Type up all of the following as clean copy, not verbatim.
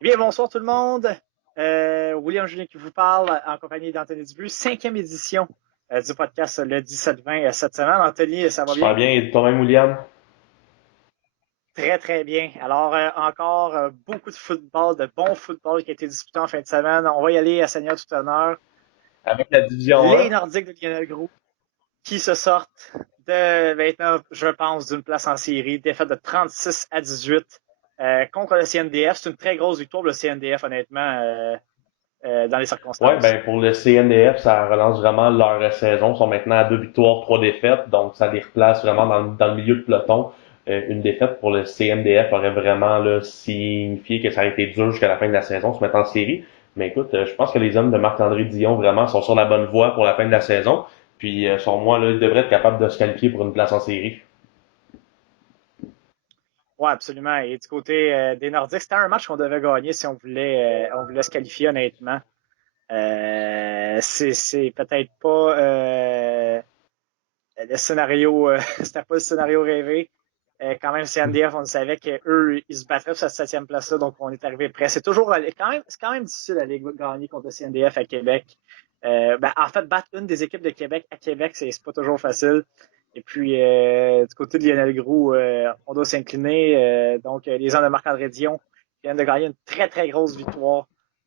Bien, bonsoir tout le monde. William Julien qui vous parle en compagnie d'Anthony Dubuc, cinquième édition du podcast le 17-20 cette semaine. Anthony, ça va bien? Super bien. Et toi-même, William? Très, très bien. Alors, encore beaucoup de football, de bon football qui a été disputé en fin de semaine. On va y aller à Seigneur tout honneur. Avec la division Les 1? Nordiques de Lionel Groux qui se sortent de maintenant, je pense, d'une place en série. Défaite de 36-18 contre le CNDF. C'est une très grosse victoire pour le CNDF, honnêtement, dans les Ouais, circonstances. ben pour le CNDF, ça relance vraiment leur saison. Ils sont maintenant à 2 victoires, 3 défaites, donc ça les replace vraiment dans le milieu de peloton. Une défaite pour le CNDF aurait vraiment là, signifié que ça a été dur jusqu'à la fin de la saison, se mettre en série. Mais écoute, je pense que les hommes de Marc-André Dion vraiment sont sur la bonne voie pour la fin de la saison. Puis, selon moi, là, ils devraient être capables de se qualifier pour une place en série. Oui, absolument. Et du côté des Nordiques, c'était un match qu'on devait gagner si on voulait se qualifier honnêtement. C'est peut-être pas le scénario, c'était pas le scénario rêvé. Quand même, CNDF, on savait qu'eux, ils se battraient sur cette septième place-là, donc on est arrivé près. C'est quand même difficile d'aller gagner contre le CNDF à Québec. En fait, battre une des équipes de Québec à Québec, c'est pas toujours facile. Et puis, du côté de Lionel Groux, on doit s'incliner. Les hommes de Marc-André Dion viennent de gagner une très, très grosse victoire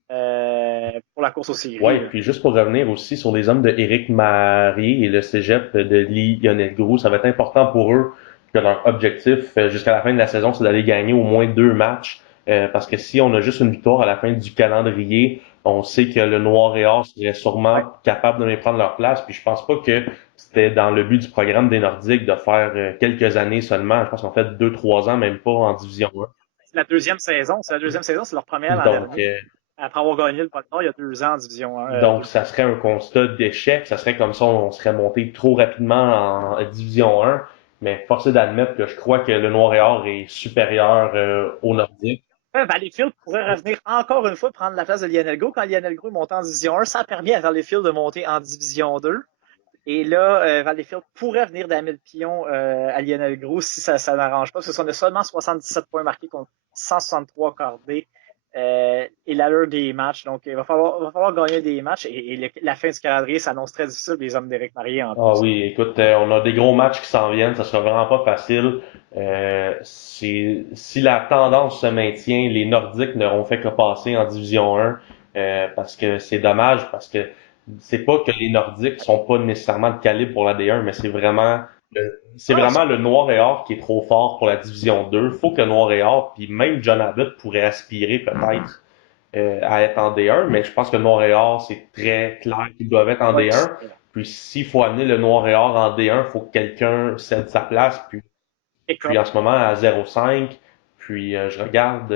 pour la course aux séries, Ouais, là. puis juste pour revenir aussi sur les hommes de Éric Marié et le cégep de Lionel Groux, ça va être important pour eux que leur objectif jusqu'à la fin de la saison, c'est d'aller gagner au moins 2 matchs. Parce que si on a juste une victoire à la fin du calendrier, on sait que le Noir et Or serait Ouais. sûrement capable de les prendre leur place. Puis je pense pas que c'était dans le but du programme des Nordiques de faire quelques années seulement. Je pense qu'en fait 2, 3 ans, même pas en division 1. C'est la deuxième saison. C'est la deuxième saison. C'est leur première l'an Donc, dernier. Après avoir gagné le Pôle Nord il y a 2 ans en Division 2. Ça serait un constat d'échec. Ça serait comme ça, on serait monté trop rapidement en Division 1. Mais force est d'admettre que je crois que le Noir et Or est supérieur au Nordique. Valleyfield pourrait revenir encore une fois prendre la place de Lionel Gros. Quand Lionel Gros est monté en Division 1, ça a permis à Valleyfield de monter en Division 2. Et là, Valleyfield pourrait venir d'Amel Pion à Lionel Gros si ça n'arrange pas, parce qu'on a seulement 77 points marqués contre 163 accordés. Et l'allure des matchs. Donc, va falloir gagner des matchs. La fin du calendrier s'annonce très difficile pour les hommes d'Éric Marié en Ah plus. oui, écoute, on a des gros matchs qui s'en viennent. Ça sera vraiment pas facile. Si la tendance se maintient, les Nordiques n'auront fait que passer en Division 1 parce que c'est dommage parce que c'est pas que les Nordiques sont pas nécessairement de calibre pour la D1, mais c'est Ah, vraiment le Noir et Or qui est trop fort pour la Division 2. Faut que Noir et Or, puis même John Abbott pourrait aspirer peut-être à être en D1, mais je pense que Noir et Or, c'est très clair qu'ils doivent être en oui, D1. Puis s'il faut amener le Noir et Or en D1, il faut que quelqu'un cède sa place. Puis en ce moment à 0,5. Puis je regarde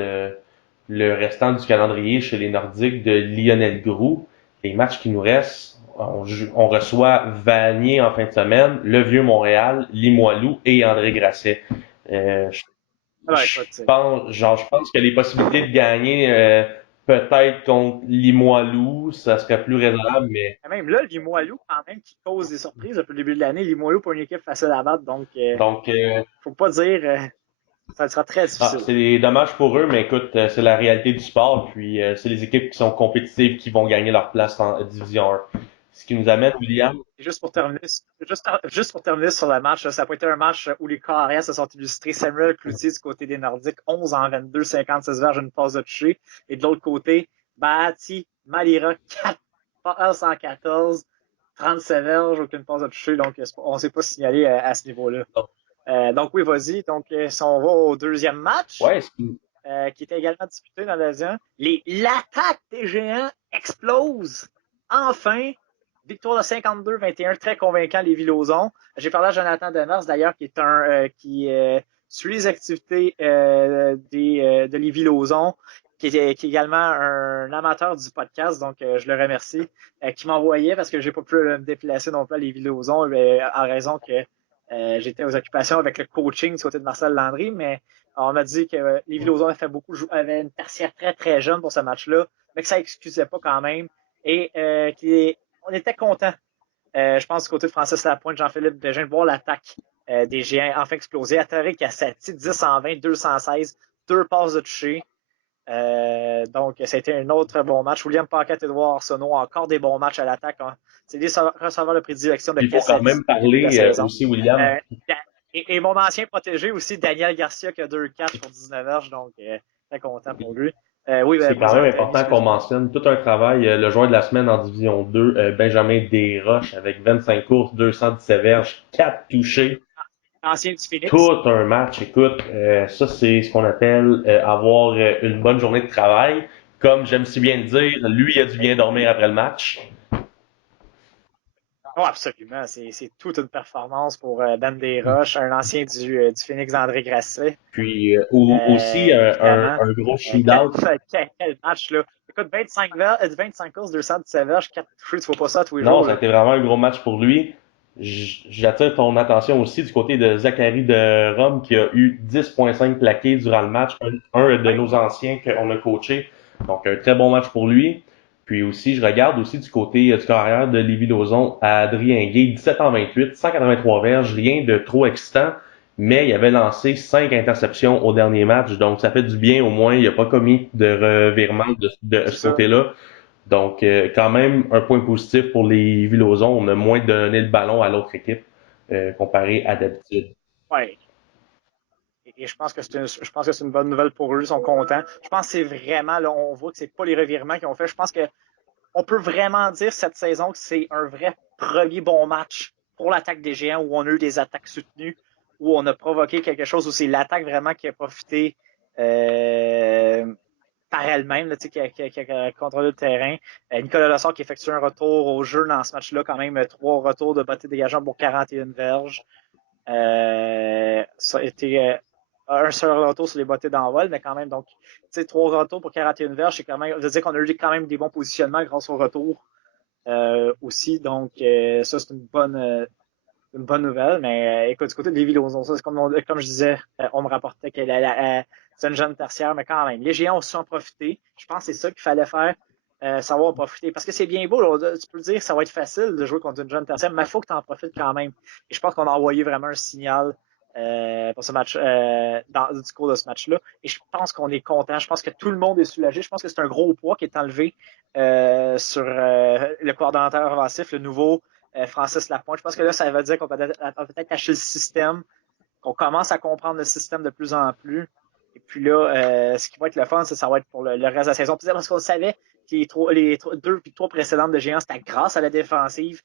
le restant du calendrier chez les Nordiques de Lionel Groux. Les matchs qui nous restent, on reçoit Vanier en fin de semaine, Le Vieux Montréal, Limoilou et André Grasset. Je alors, écoute, je pense que les possibilités de gagner peut-être contre Limoilou, ça serait plus raisonnable, mais même là, Limoilou, quand même, qui cause des surprises depuis le début de l'année. Limoilou, pour une équipe facile à battre. Donc, donc faut pas dire, ça sera très difficile. c'est dommage pour eux, mais écoute, c'est la réalité du sport, puis c'est les équipes qui sont compétitives qui vont gagner leur place en Division 1. Ce qui nous amène, William. Juste pour terminer, juste pour terminer sur le match, ça n'a pas été un match où les carrières se sont illustrés. Samuel Cloutier du côté des Nordiques, 11 en 22, 56 verges, une passe de toucher. Et de l'autre côté, Bahati Malira, 4 passes en 14, 37 verges, aucune passe de toucher. Donc, on ne s'est pas signalé à ce niveau-là. Donc, oui, vas-y. Donc, si on va au deuxième match, Ouais, qui était également disputé dans la deuxième, l'attaque des géants explose. Enfin, victoire de 52-21, très convaincant les Villosons. J'ai parlé à Jonathan Demers, d'ailleurs, qui est qui suit les activités de les Villosons, qui est également un amateur du podcast, donc je le remercie, qui m'envoyait, parce que j'ai pas pu me déplacer non plus à les Villosons, en raison que j'étais aux occupations avec le coaching du côté de Marcel Landry, mais on m'a dit que les Villosons avaient une tertiaire très très jeune pour ce match-là, mais que ça excusait pas quand même. Et on était content. Je pense du côté de Francis Lapointe, Jean-Philippe Bégin, de voir l'attaque des Géants enfin exploser. Atterré qui a 7 10 en 20, 216, deux passes de toucher. Donc, c'était un autre bon match. William Paquette-Édouard Arsenault, encore des bons matchs à l'attaque. Hein. C'est des receveurs de prédilection de Il faut quand Cassavy même depuis le début de la parler saison. aussi, William. Et mon ancien protégé aussi, Daniel Garcia, qui a 2 catchs pour 19 verges. Donc, très content pour lui. Oui, C'est quand même important qu'on excuse-moi. mentionne tout un travail. Le joueur de la semaine en Division 2, Benjamin Desroches, avec 25 courses, 217 verges, 4 touchés. Ancien du Phoenix. Tout un match. Écoute, ça, c'est ce qu'on appelle avoir une bonne journée de travail. Comme j'aime si bien le dire, lui, il a dû bien dormir après le match. Oh, absolument. C'est toute une performance pour Ben Desroches, un ancien du Phoenix André Grasset. Puis aussi Évidemment. un gros shootout. Quel match, là. Écoute, 25 courses, 217 verges, 4 touchés, tu vois pas ça tous les Non, jours, ça a là. été vraiment un gros match pour lui. J'attire ton attention aussi du côté de Zachary de Rome qui a eu 10,5 plaqués durant le match, un de nos anciens qu'on a coaché. Donc un très bon match pour lui. Puis aussi, je regarde aussi du côté du carrière de Lévis-Lauzon à Adrien Gay, 17 en 28, 183 verges, rien de trop excitant, mais il avait lancé 5 interceptions au dernier match, donc ça fait du bien au moins, il n'a pas commis de revirement de C'est ce ça. côté-là. Donc, quand même, un point positif pour les Villosons. On a moins donné le ballon à l'autre équipe comparé à d'habitude. Ouais. Et je pense que c'est une bonne nouvelle pour eux, ils sont contents. Je pense que c'est vraiment, là, on voit que c'est pas les revirements qu'ils ont fait. Je pense que on peut vraiment dire cette saison que c'est un vrai premier bon match pour l'attaque des Géants où on a eu des attaques soutenues, où on a provoqué quelque chose, où c'est l'attaque vraiment qui a profité par elle-même, là, qui a contrôlé le terrain. Nicolas Lessard qui effectue un retour au jeu dans ce match-là, quand même 3 retours de bottée dégageant pour 41 verges. Ça a été un seul retour sur les bottées d'envol, mais quand même, donc, tu sais, 3 retours pour 41 verges, c'est quand même, je veux dire qu'on a eu quand même des bons positionnements grâce au retour aussi. Donc, ça, c'est une bonne nouvelle. Mais écoute, du côté de Lévis-Lauzon, ça, comme je disais, on me rapportait que c'est une jeune tertiaire, mais quand même, les Géants ont su en profiter. Je pense que c'est ça qu'il fallait faire. Savoir en profiter. Parce que c'est bien beau, là, tu peux dire que ça va être facile de jouer contre une jeune tertiaire, mais il faut que tu en profites quand même. Et je pense qu'on a envoyé vraiment un signal pour ce match, du cours de ce match-là. Et je pense qu'on est content. Je pense que tout le monde est soulagé. Je pense que c'est un gros poids qui est enlevé sur le coordonnateur offensif, le nouveau Francis Lapointe. Je pense que là, ça veut dire qu'on va peut-être acheter le système, qu'on commence à comprendre le système de plus en plus. Et puis là, ce qui va être le fun, ça va être pour le reste de la saison. Parce qu'on savait que les 2 victoires précédentes de Géants, c'était grâce à la défensive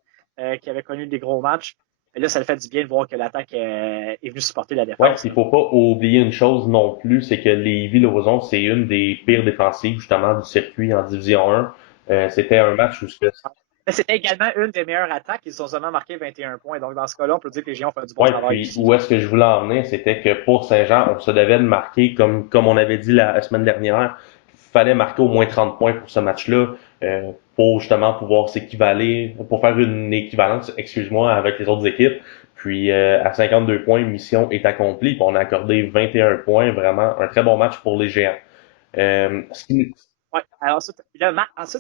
qui avait connu des gros matchs. Et là, ça le fait du bien de voir que l'attaque est venue supporter la Ouais, défense. il faut pas oublier une chose non plus, c'est que les Villosons, c'est une des pires défensives justement du circuit en Division 1. C'était un match où Mais c'était également une des meilleures attaques. Ils ont seulement marqué 21 points. Donc, dans ce cas-là, on peut dire que les Géants ont fait du bon ouais, travail puis aussi. où est-ce que je voulais en venir, c'était que pour Saint-Jean, on se devait de marquer, comme on avait dit la semaine dernière, il fallait marquer au moins 30 points pour ce match-là, pour justement pouvoir s'équivaler, pour faire une équivalence, excuse-moi, avec les autres équipes. Puis à 52 points, mission est accomplie. Puis on a accordé 21 points, vraiment un très bon match pour les Géants. Ce qui- Ouais. Alors, ensuite,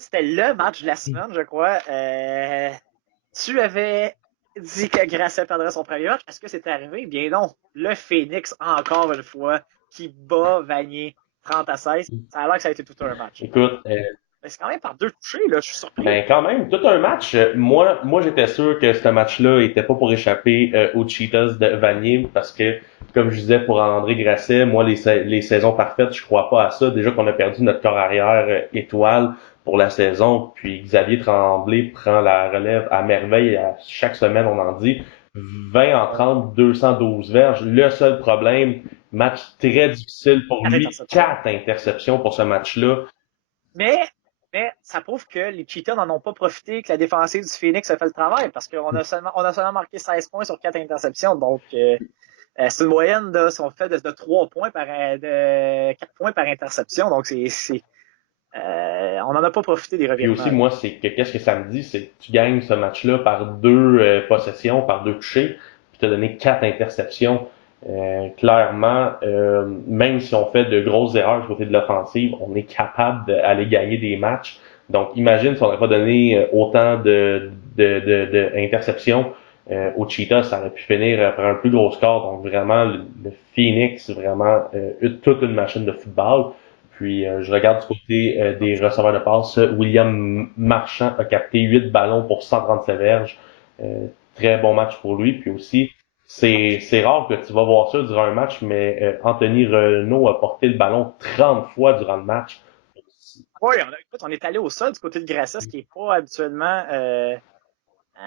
c'était le match de la semaine, je crois. Tu avais dit que Grasset perdrait son premier match. Est-ce que c'est arrivé? Bien non. Le Phoenix, encore une fois, qui bat Vanier 30-16. Ça a l'air que ça a été tout un match. Écoute, Mais c'est quand même par 2 touchés, là. Je suis surpris. ben quand même, tout un match. Moi, j'étais sûr que ce match-là était pas pour échapper aux Cheetahs de Vanier parce que, comme je disais pour André Grasset, moi les saisons parfaites, je crois pas à ça. Déjà qu'on a perdu notre corps arrière étoile pour la saison, puis Xavier Tremblay prend la relève à merveille. À chaque semaine, on en dit 20 en 30, 212 verges. Le seul problème, match très difficile pour Quatre lui, interceptions. 4 interceptions pour ce match-là. Mais, mais ça prouve que les Cheetahs n'en ont pas profité, que la défensive du Phoenix a fait le travail parce on a seulement marqué 16 points sur 4 interceptions. Donc, c'est une moyenne si on fait de 3 points de 4 points par interception. Donc, on n'en a pas profité des Puis aussi, revirements. moi, c'est que qu'est-ce que ça me dit, c'est que tu gagnes ce match-là par 2 possessions, par 2 touchés, puis tu as donné 4 interceptions. Clairement, même si on fait de grosses erreurs du côté de l'offensive, on est capable d'aller gagner des matchs. Donc, imagine si on n'avait pas donné autant de interceptions aux Cheetahs, ça aurait pu finir par un plus gros score. Donc, vraiment, le Phoenix, vraiment toute une machine de football. Puis je regarde du côté des receveurs de passe. William Marchand a capté 8 ballons pour 137 verges. Très bon match pour lui. Puis aussi, c'est rare que tu vas voir ça durant un match, mais Anthony Renaud a porté le ballon 30 fois durant le match. Oui, écoute, on est allé au sol du côté de Gracia, ce qui n'est pas habituellement.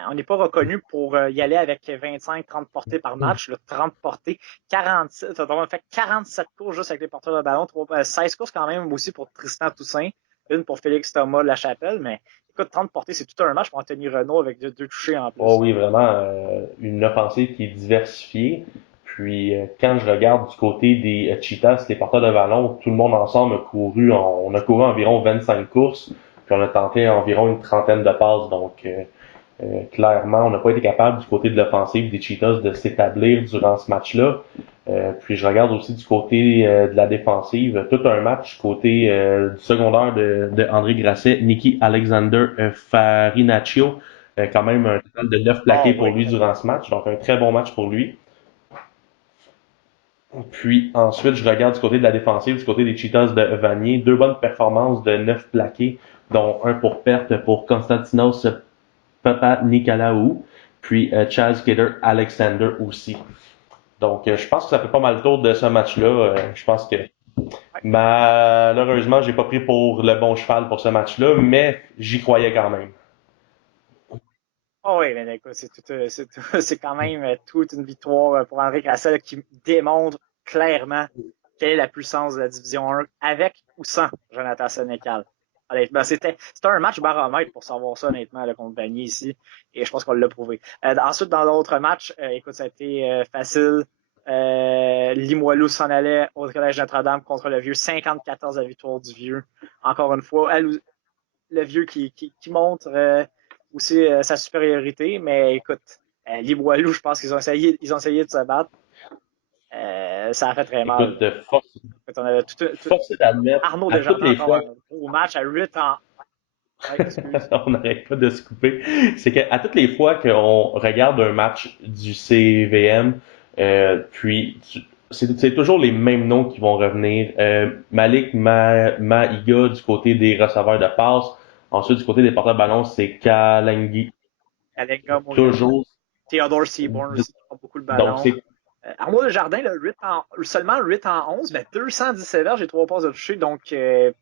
On n'est pas reconnu pour y aller avec 25-30 portées par match. Là, 30 portées, 47. On a fait 47 courses juste avec les porteurs de ballon. 16 courses quand même aussi pour Tristan Toussaint. Une pour Félix Thomas de la Chapelle. Mais écoute, 30 portées, c'est tout un match pour Anthony Renaud avec deux touchés en Oh plus. oui, vraiment une offensive qui est diversifiée. Puis quand je regarde du côté des Cheetahs, les porteurs de ballon, tout le monde ensemble a couru, on a couru environ 25 courses, puis on a tenté environ une trentaine de passes. Donc clairement, on n'a pas été capable du côté de l'offensive des Cheetahs de s'établir durant ce match-là. Puis je regarde aussi du côté de la défensive, tout un match côté du secondaire de André Grasset, Nicky Alexander Farinaccio, quand même un total de 9 plaqués pour lui durant ce match, donc un très bon match pour lui. Puis ensuite, je regarde du côté de la défensive, du côté des Cheetahs de Vanier, deux bonnes performances de 9 plaqués, dont un pour perte pour Konstantinos Papa Nicolaou, puis Chaz Kidder Alexander aussi. Donc, je pense que ça fait pas mal le tour de ce match-là. Je pense que malheureusement, j'ai pas pris pour le bon cheval pour ce match-là, mais j'y croyais quand même. Oh oui, mais écoute, c'est quand même toute une victoire pour André Grassel qui démontre clairement quelle est la puissance de la Division 1 avec ou sans Jonathan Sénécal. Honnêtement, c'était un match baromètre pour savoir ça, honnêtement, là, contre Vanier ici. Et je pense qu'on l'a prouvé. Ensuite, dans l'autre match, écoute, ça a été facile. Limoilou s'en allait au Collège Notre-Dame contre le Vieux. 54 la victoire du Vieux. Encore une fois, le Vieux qui montre aussi sa supériorité. Mais écoute, Limoilou, je pense ils ont essayé de se battre. Ça a fait très mal. Écoute, On avait force est d'admettre, Arnaud à toutes Desjardins les encore fois, un gros match à 8 ans. Ouais, excuse. on n'arrête pas de se couper, c'est qu'à toutes les fois qu'on regarde un match du CVM, puis c'est toujours les mêmes noms qui vont revenir. Malik Maïga du côté des receveurs de passe. Ensuite, du côté des porteurs de ballon, c'est Kalangi. Alenga Mouyano. Toujours. Theodore Seaborn aussi, qui prend beaucoup le Donc, ballon. c'est Arnaud Desjardins, là, seulement 8 en 11, mais 217 verges et 3 passes de toucher, donc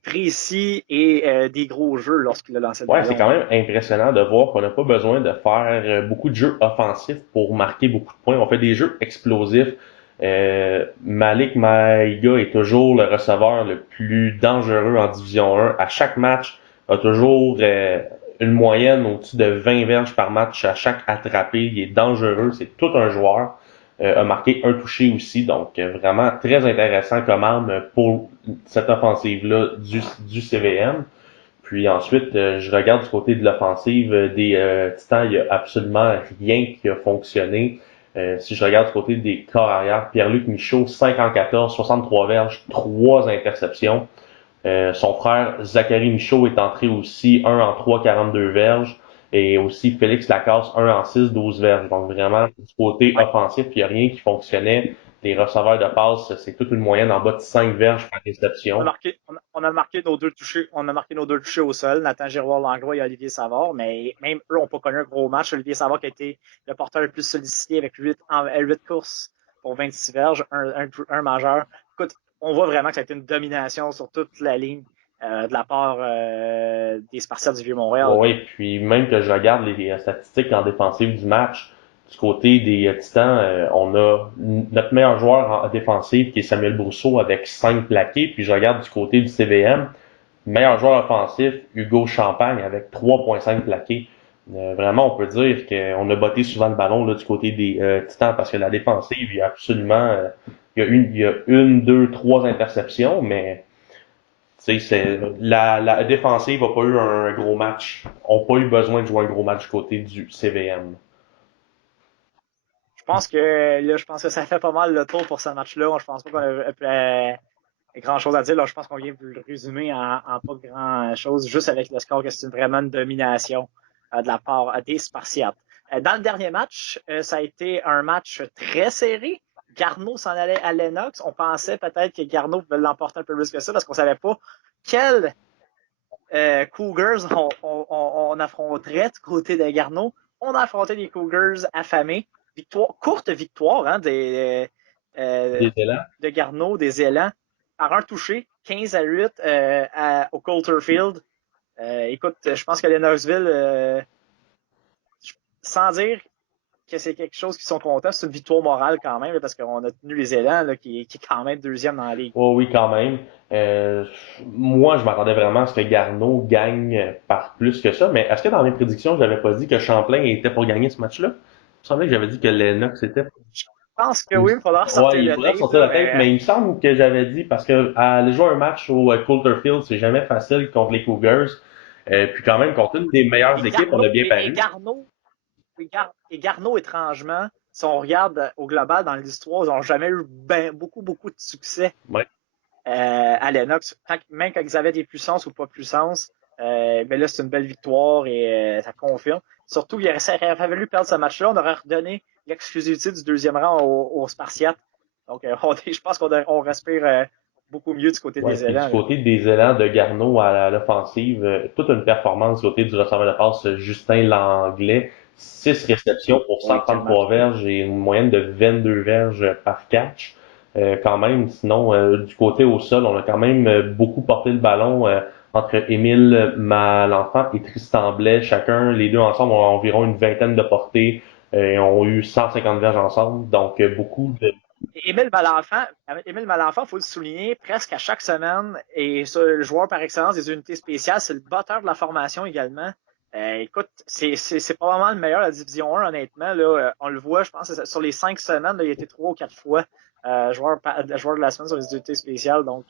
précis et des gros jeux lorsqu'il a lancé le ouais, c'est ballon. quand même impressionnant de voir qu'on n'a pas besoin de faire beaucoup de jeux offensifs pour marquer beaucoup de points. On fait des jeux explosifs. Malik Maïga est toujours le receveur le plus dangereux en Division 1. À chaque match, a toujours une moyenne au-dessus de 20 verges par match à chaque attrapé. Il est dangereux, c'est tout un joueur. A marqué un touché aussi, donc vraiment très intéressant comme arme pour cette offensive-là du CVM. Puis ensuite, je regarde du côté de l'offensive des Titans, il n'y a absolument rien qui a fonctionné. Si je regarde du côté des corps arrière, Pierre-Luc Michaud, 5 en 14, 63 verges, 3 interceptions. Son frère Zachary Michaud est entré aussi 1 en 3, 42 verges. Et aussi Félix Lacasse, 1 en 6, 12 verges. Donc vraiment, du côté Ouais. offensif, il n'y a rien qui fonctionnait. Les receveurs de passe, c'est toute une moyenne en bas de 5 verges par réception. On a marqué nos deux touchés. On a marqué nos deux touchés au sol. Nathan Giroir-Langlois et Olivier Savard. Mais même eux n'ont pas connu un gros match. Olivier Savard qui a été le porteur le plus sollicité avec 8 courses pour 26 verges, un majeur. Écoute, on voit vraiment que ça a été une domination sur toute la ligne de la part des Spartiates du Vieux-Montréal. Oui, puis même que je regarde les statistiques en défensive du match, du côté des Titans, on a notre meilleur joueur en défensive qui est Samuel Brousseau avec 5 plaqués, puis je regarde du côté du CVM, meilleur joueur offensif, Hugo Champagne avec 3,5 plaqués. Vraiment, on peut dire qu'on a botté souvent le ballon là, du côté des Titans parce que la défensive, il y a absolument il y a une, deux, trois interceptions, mais la défensive n'a pas eu un gros match. On n'a pas eu besoin de jouer un gros match du côté du CVM. Je pense que ça fait pas mal le tour pour ce match-là. Je pense pas qu'on a grand chose à dire. Là, je pense qu'on vient de le résumer en pas grand chose, juste avec le score que c'est vraiment une domination de la part des Spartiates. Dans le dernier match, ça a été un match très serré. Garneau s'en allait à Lennox. On pensait peut-être que Garneau pouvait l'emporter un peu plus que ça parce qu'on savait pas quels Cougars on affronterait du côté de Garneau. On a affronté des Cougars affamés. Courte victoire hein, Des élans. de Garneau, des élans, par un touché, 15-8 au Coulter Field. Écoute, je pense que Lennoxville, sans dire que c'est quelque chose qui sont contents, c'est une victoire morale quand même, là, parce qu'on a tenu les élans, là, qui est quand même deuxième dans la ligue. Oh, oui, quand même. Euh, Moi, je m'attendais vraiment à ce que Garneau gagne par plus que ça, mais est-ce que dans mes prédictions, j'avais pas dit que Champlain était pour gagner ce match-là? Il me semblait que j'avais dit que Lennox était. Je pense que oui, il faudra Ouais, sortir il le faudrait tape, sortir là, la tête, mais il me semble que j'avais dit, parce que aller jouer un match au Coulter Field, c'est jamais facile contre les Cougars. Puis quand même, contre une des meilleures équipes, on a bien Et paru. Garneau, et Garneau, étrangement, si on regarde au global dans l'histoire, ils n'ont jamais eu beaucoup de succès Ouais. à Lennox. Même quand ils avaient des puissances ou pas puissances, ben là, c'est une belle victoire et ça confirme. Surtout, il aurait fallu perdre ce match-là. On aurait redonné l'exclusivité du deuxième rang aux Spartiates. Donc, je pense qu'on respire beaucoup mieux du côté Ouais, des puis du élans. Là. côté des élans de Garneau à l'offensive, toute une performance du côté du receveur de passe Justin Langlais. 6 réceptions pour Oui, tellement. 133 verges et une moyenne de 22 verges par catch. Quand même, sinon, du côté au sol, on a quand même beaucoup porté le ballon entre Émile Malenfant et Tristan Blais. Chacun, les deux ensemble, ont environ une vingtaine de portées et ont eu 150 verges ensemble. Donc, beaucoup de. Émile Malenfant, il faut le souligner, presque à chaque semaine, et ça, le joueur par excellence des unités spéciales, c'est le batteur de la formation également. Écoute, c'est probablement le meilleur de la Division 1, honnêtement. Là, on le voit, je pense, sur les 5 semaines, là, il a été 3 ou 4 fois joueur de la semaine sur les unités spéciales. Donc,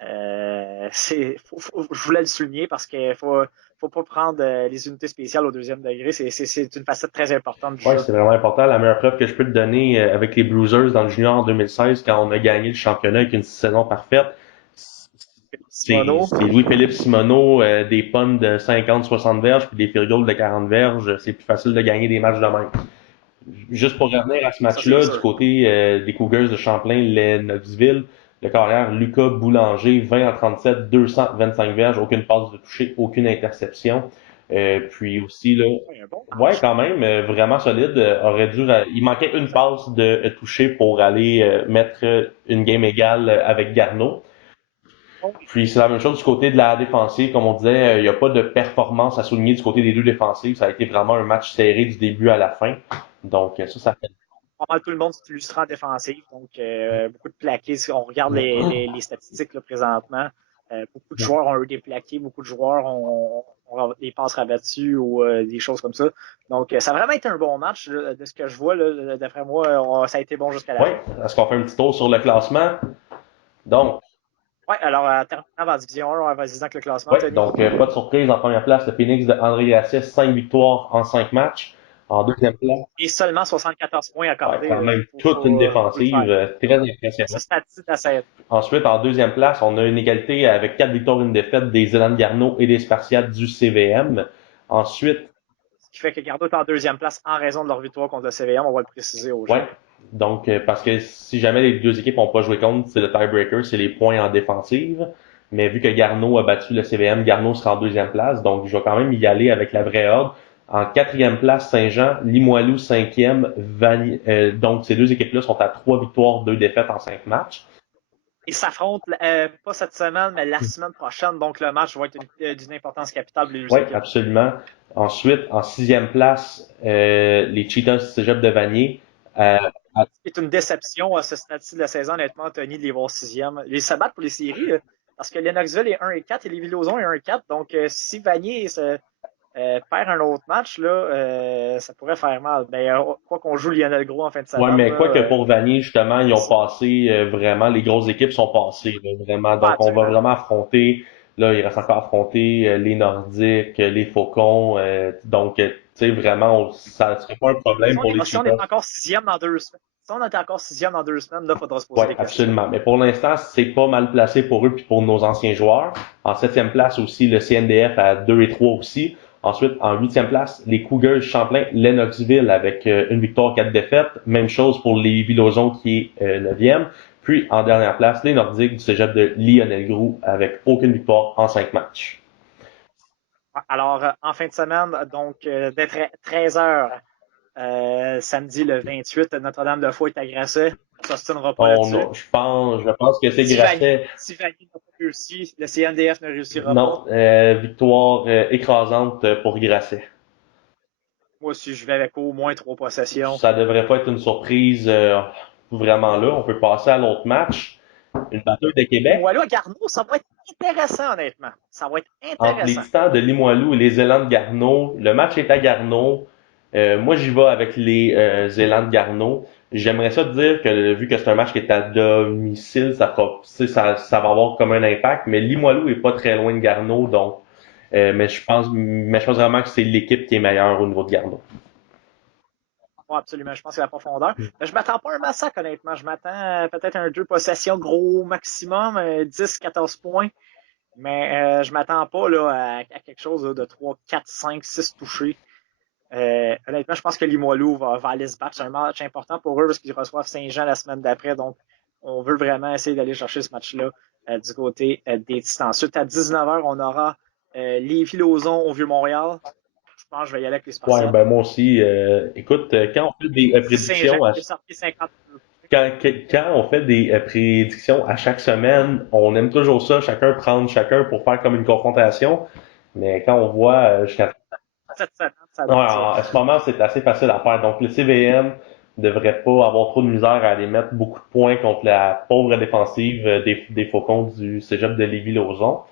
je voulais le souligner parce qu'il faut pas prendre les unités spéciales au deuxième degré. C'est une facette très importante du Ouais, jeu. c'est vraiment important. La meilleure preuve que je peux te donner avec les Bruisers dans le junior en 2016, quand on a gagné le championnat avec une saison parfaite, Simono, c'est Louis-Philippe Simoneau, des punts de 50-60 verges, puis des field goals de 40 verges. C'est plus facile de gagner des matchs de même. Juste pour revenir à ce ça c'est match-là, du sûr. côté des Cougars de Champlain-Lennoxville, le carrière Lucas Boulanger, 20 en 37, 225 verges, aucune passe de toucher, aucune interception. Puis aussi, là, Ouais, un bon ouais, match. quand même, vraiment solide. Aurait dû, il manquait une passe de toucher pour aller mettre une game égale avec Garneau. Puis c'est la même chose du côté de la défensive. Comme on disait, il n'y a pas de performance à souligner du côté des deux défensives. Ça a été vraiment un match serré du début à la fin. Donc ça fait. Pas mal tout le monde s'est illustré en défensive. Donc, beaucoup de plaqués. Si on regarde les statistiques là, présentement, beaucoup de joueurs ont eu des plaqués, beaucoup de joueurs ont des passes rabattues ou des choses comme ça. Donc, ça a vraiment été un bon match. Là, de ce que je vois, là, d'après moi, ça a été bon jusqu'à la Oui, fin. est-ce qu'on fait un petit tour sur le classement? Donc, Ouais, alors, terminant en division 1, vas-y dans le classement, ouais, Tony. donc pas de surprise en première place, le Phoenix de André Gasset, 5 victoires en 5 matchs. En deuxième place, Et seulement 74 points ouais, accordés. quand même toute une Faut le défensive faire. très Ce impressionnante. statut assez. Ensuite, en deuxième place, on a une égalité avec 4 victoires et une défaite des Élans de Garneau et des Spartiates du CVM. Ensuite, Ce qui fait que Gardeau est en deuxième place en raison de leur victoire contre le CVM. On va le préciser aux ouais. gens. Donc, parce que si jamais les deux équipes n'ont pas joué contre, c'est le tiebreaker, c'est les points en défensive. Mais vu que Garneau a battu le CVM, Garneau sera en deuxième place. Donc, je vais quand même y aller avec la vraie ordre. En quatrième place, Saint-Jean, Limoilou cinquième, donc ces deux équipes-là sont à 3 victoires, 2 défaites en 5 matchs. Ils s'affrontent pas cette semaine, mais la semaine prochaine. Donc, le match va être d'une importance capitale pour les deux Oui, équipes. absolument. Ensuite, en sixième place, les Cheetahs du Cégep de Vanier. C'est une déception à ce stade-ci de la saison, honnêtement, Anthony, de les voir sixième. Ils se battent pour les séries, parce que Lennoxville est 1 et 4 et les Villozons est 1 et 4. Donc, si Vanier perd un autre match, là, ça pourrait faire mal. Ben, quoi qu'on joue Lionel Gros en fin de Ouais, semaine, mais là, quoi que pour Vanier, justement, ils ont passé vraiment, les grosses équipes sont passées, là, vraiment. pas Donc, on va absolument. vraiment affronter, là, il reste encore à affronter les Nordiques, les Faucons. Donc, tu sais, vraiment, ça serait pas un problème pour les Si on est Cheetahs. encore sixième dans 2 semaines, si on était encore sixième dans 2 semaines, là, il faudra se poser Oui, des questions. absolument. Mais pour l'instant, c'est pas mal placé pour eux puis pour nos anciens joueurs. En septième place aussi, le CNDF à 2 et 3 aussi. Ensuite, en 8e place, les Cougars Champlain-Lennoxville avec une victoire, 4 défaites. Même chose pour les Villozons qui est 9e. Puis en dernière place, les Nordiques du cégep de Lionel Groux avec aucune victoire en 5 matchs. Alors, en fin de semaine, donc, dès 13h, samedi le 28, Notre-Dame-de-Foix est à Grasset. Ça se tiendra pas là-dessus. Je pense que c'est Grasset. Si Vanier n'a pas réussi, le CNDF ne réussira Non, pas. victoire écrasante pour Grasset. Moi aussi, je vais avec au moins 3 possessions. Ça devrait pas être une surprise vraiment là. On peut passer à l'autre match. Une bataille de Québec. Limoilou à Garneau, ça va être intéressant, honnêtement. Ça va être Entre les intéressant. Titans de Limoilou et les Élans de Garneau, le match est à Garneau. Moi, j'y vais avec les Élans de Garneau. J'aimerais ça te dire que vu que c'est un match qui est à domicile, ça va avoir comme un impact. Mais Limoilou est pas très loin de Garneau, donc mais je pense vraiment que c'est l'équipe qui est meilleure au niveau de Garneau. Ouais, absolument. Je pense que la profondeur. Mais je m'attends pas à un massacre, honnêtement. Je m'attends peut-être à un 2 possessions gros maximum, 10-14 points. Mais je m'attends pas là, à quelque chose là, de 3, 4, 5, 6 touchés. Honnêtement, je pense que Limoilou va aller se battre. C'est un match important pour eux parce qu'ils reçoivent Saint-Jean la semaine d'après. Donc, on veut vraiment essayer d'aller chercher ce match-là du côté des Titans. Ensuite, à 19h, on aura Lévis-Lauzon au Vieux-Montréal. Je pense que je vais y aller avec les Ouais, Spartiates. ben moi aussi. Écoute, quand on fait des Saint-Jean prédictions qui est sorti 50. quand on fait des prédictions à chaque semaine, on aime toujours ça, chacun prendre chacun pour faire comme une confrontation. Mais quand on voit jusqu'à Cette semaine, ça ouais, donne ça. en ce moment, c'est assez facile à faire. Donc le CVM devrait pas avoir trop de misère à aller mettre beaucoup de points contre la pauvre défensive des Faucons du Cégep de Lévis-Lauzon.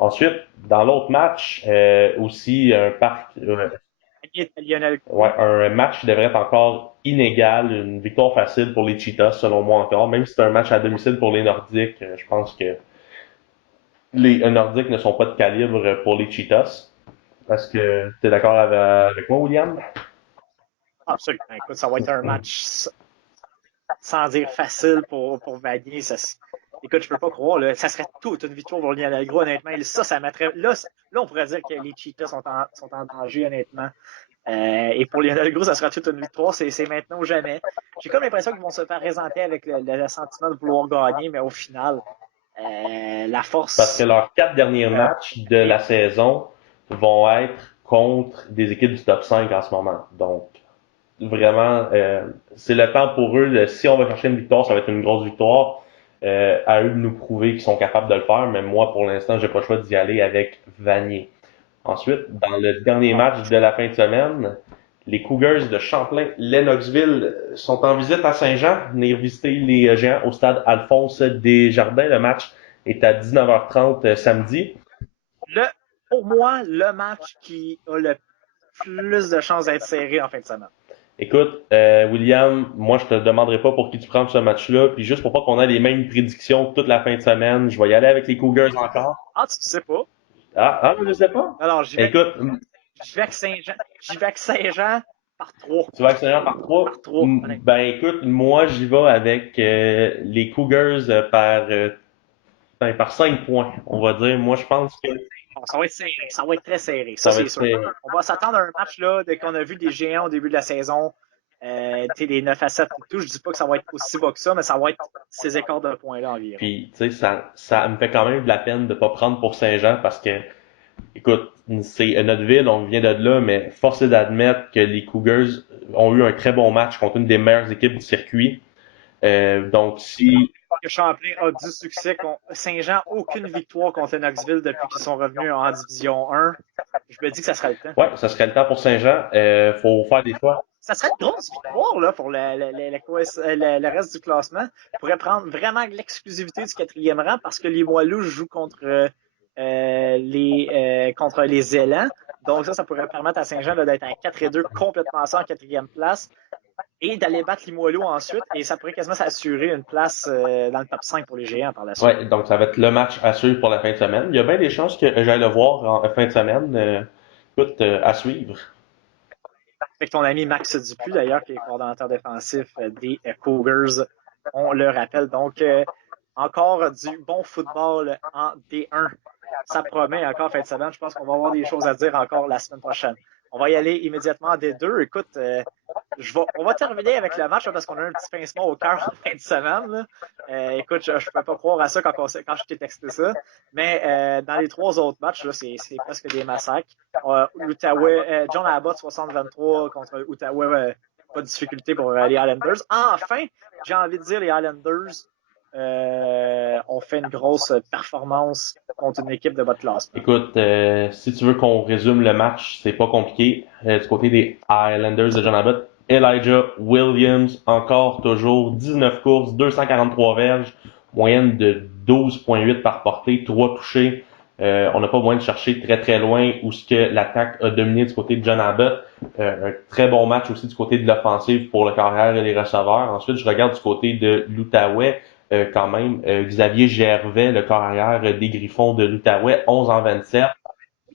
Ensuite, dans l'autre match, aussi Lionel ouais, Gros. un match qui devrait être encore inégal, une victoire facile pour les Cheetahs, selon moi encore. Même si c'est un match à domicile pour les Nordiques, je pense que les Nordiques ne sont pas de calibre pour les Cheetahs. Est-ce que tu es d'accord avec moi, William? Absolument. Écoute, ça va être un match sans dire facile pour Vanier. Écoute, je peux pas croire. Là, ça serait toute une victoire pour Lionel Gros, honnêtement. Ça mettrait. Là, on pourrait dire que les Cheetahs sont en danger, honnêtement. Et pour Lionel Gros, ça sera toute une victoire. C'est maintenant ou jamais. J'ai comme l'impression qu'ils vont se faire présenter avec le sentiment de vouloir gagner, mais au final, la Parce que force. leurs 4 derniers matchs de la saison vont être contre des équipes du top 5 en ce moment. Donc, vraiment, c'est le temps pour eux. Si on va chercher une victoire, ça va être une grosse victoire. À eux de nous prouver qu'ils sont capables de le faire. Mais moi, pour l'instant, j'ai pas le choix d'y aller avec Vanier. Ensuite, dans le dernier match de la fin de semaine, les Cougars de Champlain-Lennoxville sont en visite à Saint-Jean, venir visiter les Géants au stade Alphonse Desjardins. Le match est à 19h30 samedi. Pour moi, le match qui a le plus de chances d'être serré en fin de semaine. Écoute, William, moi je te demanderai pas pour qui tu prends ce match-là, puis juste pour pas qu'on ait les mêmes prédictions toute la fin de semaine, je vais y aller avec les Cougars encore. Ah, tu sais pas? Je sais pas. Alors, Écoute, j'y vais avec Saint-Jean. J'y vais avec Saint-Jean par 3. tu vas avec Saint-Jean par 3. Par 3, honnêtement. Ben écoute, moi j'y vais avec les Cougars par 5 points, on va dire. Moi je pense que Bon, ça va être serré. Ça va être très serré. ça Ça, va c'est être sûr. On va s'attendre à un match là, qu'on a vu des géants au début de la saison. Des 9 à 7 et tout. Je dis pas que ça va être aussi bas que ça, mais ça va être ces écarts de points-là environ. puis tu sais ça me fait quand même de la peine de pas prendre pour Saint-Jean parce que écoute, c'est notre ville, on vient de là, mais force est d'admettre que les Cougars ont eu un très bon match contre une des meilleures équipes du circuit. Donc si Que Champlain a du succès. Saint-Jean, aucune victoire contre Knoxville depuis qu'ils sont revenus en Division 1. Je me dis que ça sera le temps. ouais, ça serait le temps pour Saint-Jean. Faut faire des choix. Ça serait une grosse victoire là, pour le reste du classement. Il pourrait prendre vraiment l'exclusivité du 4e rang parce que les Moilous jouent contre les Élans. Donc ça pourrait permettre à Saint-Jean d'être à 4-2 complètement ça en 4e place et d'aller battre Limoilou ensuite. Et ça pourrait quasiment s'assurer une place dans le top 5 pour les géants par la suite. Ouais, donc ça va être le match à suivre pour la fin de semaine. Il y a bien des chances que j'aille le voir en fin de semaine. Écoute, à suivre. Avec ton ami Max Dupuis, d'ailleurs, qui est coordonnateur défensif des Cougars, on le rappelle. Donc, encore du bon football en D1 ça promet encore fin de semaine. Je pense qu'on va avoir des choses à dire encore la semaine prochaine. On va y aller immédiatement des deux. Écoute, on va terminer avec le match là, parce qu'on a un petit pincement au cœur en fin de semaine. Écoute, je ne peux pas croire à ça quand je t'ai texté ça. Mais dans les 3 autres matchs, là, c'est presque des massacres. John Abbott, 60-23 contre Outaouais, pas de difficulté pour les Highlanders. Enfin, j'ai envie de dire les Highlanders ont fait une grosse performance contre une équipe de bas de classe. Écoute, si tu veux qu'on résume le match, c'est pas compliqué. Du côté des Highlanders de John Abbott, Elijah Williams, encore toujours 19 courses, 243 verges, moyenne de 12,8 par portée, 3 touchés. On n'a pas besoin de chercher très très loin où ce que l'attaque a dominé du côté de John Abbott. Un très bon match aussi du côté de l'offensive pour le carrière et les receveurs. Ensuite, je regarde du côté de l'Outaouais. Quand même, Xavier Gervais, le carrière des Griffons de l'Outaouais, 11 en 27.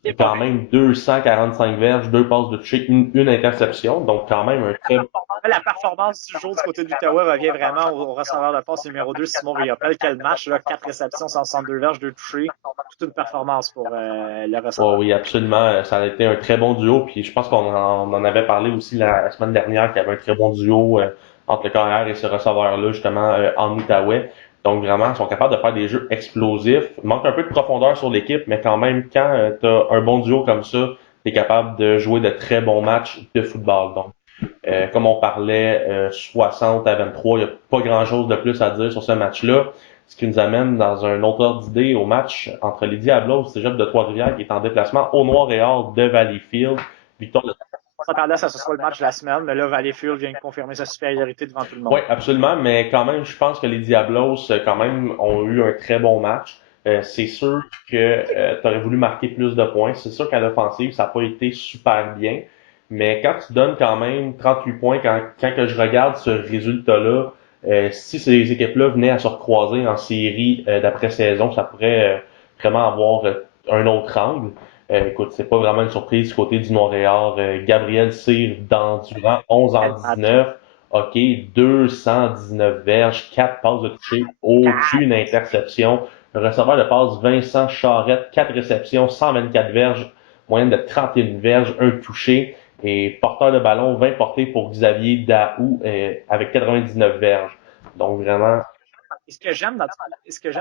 Et quand même 245 verges, 2 passes de toucher, une interception. Donc quand même un très... La performance du jour du côté de l'Outaouais revient vraiment au receveur de passe numéro 2, Simon Riopel. Quel match, là, 4 réceptions, 162 verges, 2 touchés. Toute une performance pour le receveur. Oh, oui, absolument. Ça a été un très bon duo. Puis je pense qu'on en avait parlé aussi la semaine dernière qu'il y avait un très bon duo entre le carrière et ce receveur-là, justement, en Outaouais. Donc vraiment, ils sont capables de faire des jeux explosifs. Il manque un peu de profondeur sur l'équipe, mais quand même, quand tu as un bon duo comme ça, tu es capable de jouer de très bons matchs de football. Donc, comme on parlait, 60-23, il n'y a pas grand-chose de plus à dire sur ce match-là. Ce qui nous amène dans un autre ordre d'idée au match entre les Diablos Cégep de Trois-Rivières qui est en déplacement au Noir et Or de Valleyfield. Victoire de... On s'attendait à ce que ce soit le match de la semaine, mais là, Valleyfield vient de confirmer sa supériorité devant tout le monde. Oui, absolument, mais quand même, je pense que les Diablos, quand même, ont eu un très bon match. C'est sûr que tu aurais voulu marquer plus de points. C'est sûr qu'à l'offensive, ça n'a pas été super bien. Mais quand tu donnes quand même 38 points, quand que je regarde ce résultat-là, si ces équipes-là venaient à se recroiser en série d'après-saison, ça pourrait vraiment avoir un autre angle. Écoute, c'est pas vraiment une surprise du côté du Montréal. Gabriel Cyr durant 11 en 19. OK, 219 verges, 4 passes de toucher, aucune interception. Le receveur de passe, Vincent Charette, 4 réceptions, 124 verges, moyenne de 31 verges, 1 touché. Et porteur de ballon, 20 portées pour Xavier Daou avec 99 verges. Donc vraiment... Et ce que j'aime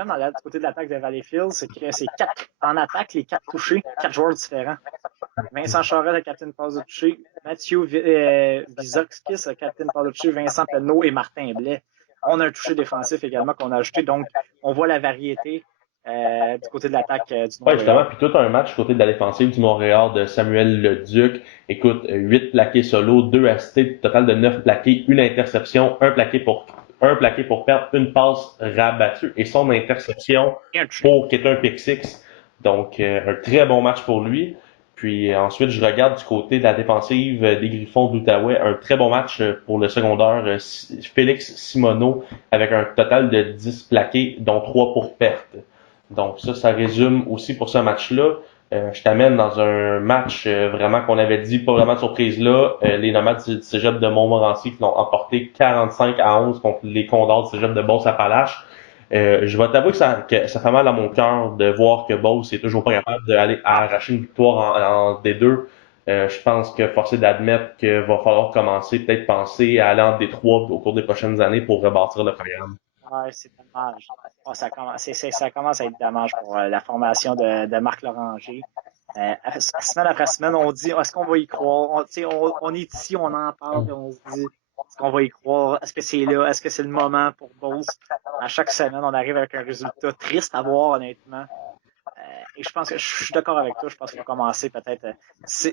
du côté de l'attaque de Valleyfield, c'est que c'est en attaque, les 4 touchés, 4 joueurs différents. Vincent Charette a capitaine passe de toucher, Mathieu Vizokskis a capitaine passe de toucher, Vincent Penneau et Martin Blais. On a un touché défensif également qu'on a ajouté, donc on voit la variété du côté de l'attaque du Montréal. Ouais, justement, puis tout un match du côté de la défensive du Montréal de Samuel Leduc. Écoute, 8 plaqués solo, 2 assistés, total de 9 plaqués, une interception, un plaqué pour perdre, une passe rabattue et son interception qui est un pick six. Donc, un très bon match pour lui. Puis ensuite, je regarde du côté de la défensive des Griffons d'Outaouais, un très bon match pour le secondaire Félix Simoneau avec un total de 10 plaqués, dont 3 pour perte. Donc ça résume aussi pour ce match-là. Je t'amène dans un match vraiment qu'on avait dit, pas vraiment de surprise là. Les Nomades du Cégep de Montmorency qui l'ont emporté 45-11 contre les Condors du Cégep de Beauce-Appalaches. Je vais t'avouer que ça fait mal à mon cœur de voir que Beauce est toujours pas capable d'aller arracher une victoire en D2. Je pense que forcé d'admettre qu'il va falloir commencer, peut-être penser à aller en D3 au cours des prochaines années pour rebâtir le programme. Ouais, c'est dommage. Oh, ça commence à être dommage pour la formation de Marc Loranger. Semaine après semaine, on dit est-ce qu'on va y croire? On est ici, on en parle, et on se dit est-ce qu'on va y croire? Est-ce que c'est là? Est-ce que c'est le moment pour Beauce? À chaque semaine, on arrive avec un résultat triste à voir, honnêtement. Et je pense que je suis d'accord avec toi. Je pense qu'il faut commencer peut-être.